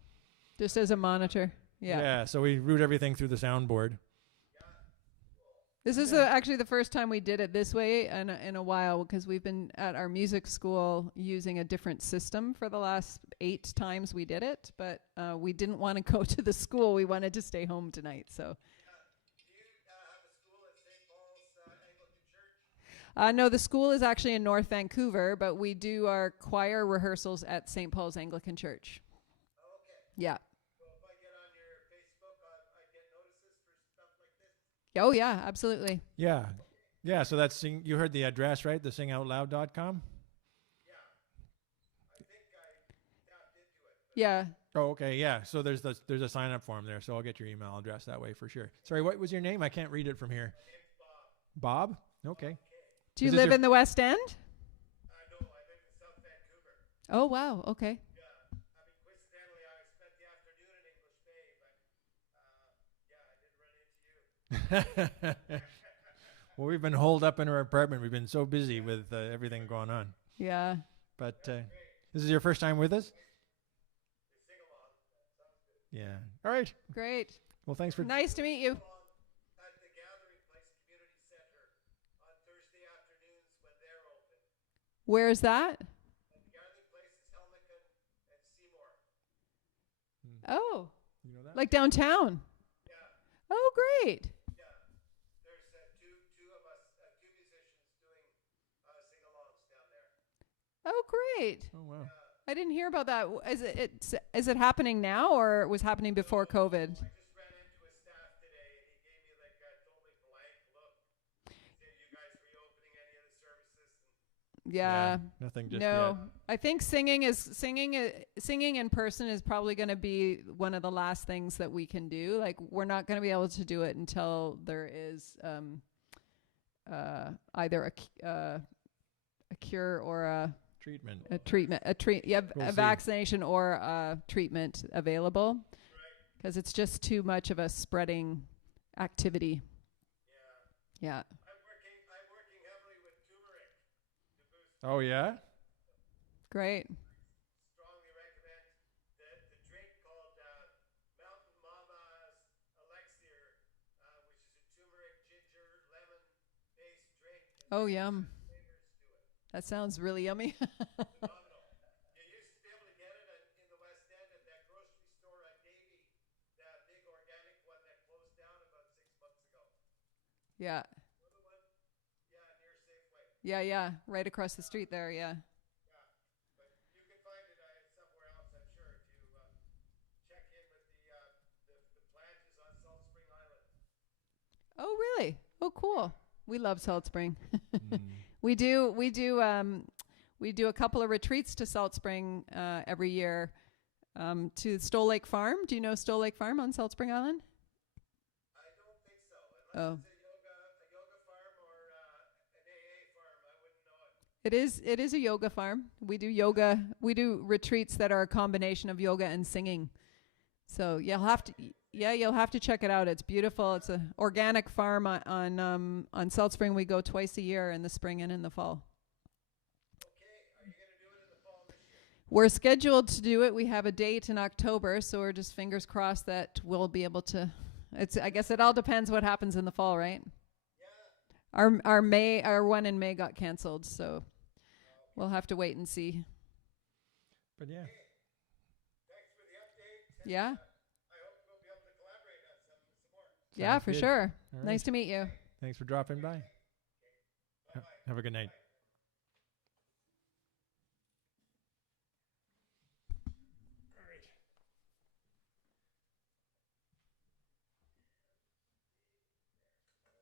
Just as a monitor. Yeah. So we route everything through the soundboard. This is actually the first time we did it this way in a while, because we've been at our music school using a different system for the last 8 times we did it. But we didn't want to go to the school. We wanted to stay home tonight. So. Do you have a school at St. Paul's Anglican Church? No, the school is actually in North Vancouver, but we do our choir rehearsals at St. Paul's Anglican Church. Oh, okay. Yeah. So if I get on your Facebook, I get notices for stuff like this? Oh, yeah, absolutely. Yeah. Yeah, so that's you heard the address, right? The singoutloud.com? Yeah. I think I tapped into it. Yeah. Oh, okay. Yeah. So there's a sign up form there. So I'll get your email address that way for sure. Sorry, what was your name? I can't read it from here. My name's Bob. Bob? Okay. Do you Is this live your- in the West End? No, I live in South Vancouver. Oh, wow. Okay. Yeah. I mean, coincidentally, I spent the afternoon in English Bay, but yeah, I didn't run into you. Well, we've been holed up in our apartment. We've been so busy with everything going on. Yeah. But this is your first time with us? They sing along. That sounds good. Yeah. All right. Great. Well, thanks for. Nice to meet you. At the Gathering Place Community Center on Thursday afternoons when they're open. Where's that? And the Gathering Place is Helmicken and Seymour. Oh, You know that? like downtown. Yeah, Oh, great. yeah. There's two of us, two musicians doing sing-alongs down there. Oh, great. Oh wow. I didn't hear about that. Is it happening now, or it was happening before COVID? I just ran into his staff today, and he gave me like a totally blank look. He said, "You guys reopening any of the services?" And Yeah. Nothing just No, I think singing in person is probably going to be one of the last things that we can do. Like, we're not going to be able to do it until there is either a cure or yet. Treatment. a see. vaccination or a treatment available, because it's just too much of a spreading activity. Yeah. I'm working heavily with turmeric to boost. Oh yeah. Great. Strongly recommend the drink called Mountain Mama's Elixir, which is a turmeric, ginger, lemon based drink. Oh, yum. Flavors to it. That sounds really yummy. Phenomenal. You used to be able to get it in the West End at that grocery store on Davie, that big organic one that closed down about 6 months ago. Yeah. What the one? Yeah, near Safeway. Yeah. Right across the street there. Yeah. But you can find it somewhere else, I'm sure, if you check in with the plant is on Salt Spring Island. Oh, really? Oh, cool. We love Salt Spring. Mm. We do a couple of retreats to Salt Spring every year, to Stoll Lake Farm. Do you know Stoll Lake Farm on Salt Spring Island? I don't think so. Unless Oh, it's a yoga farm or an AA farm, I wouldn't know it. it is a yoga farm. We do yoga. We do retreats that are a combination of yoga and singing. So you'll have to check it out. It's beautiful. It's an organic farm on Salt Spring. We go twice a year, in the spring and in the fall. Okay, are you going to do it in the fall this year? We're scheduled to do it. We have a date in October, so we're just fingers crossed that we'll be able to. I guess it all depends what happens in the fall, right? Yeah. Our one in May got canceled, so we'll have to wait and see. But yeah. Thanks for the update. And, Yeah, I hope we'll be able to collaborate on some more. yeah, Sounds for good. sure. All right. Nice to meet you. Thanks for dropping by. Have a good night.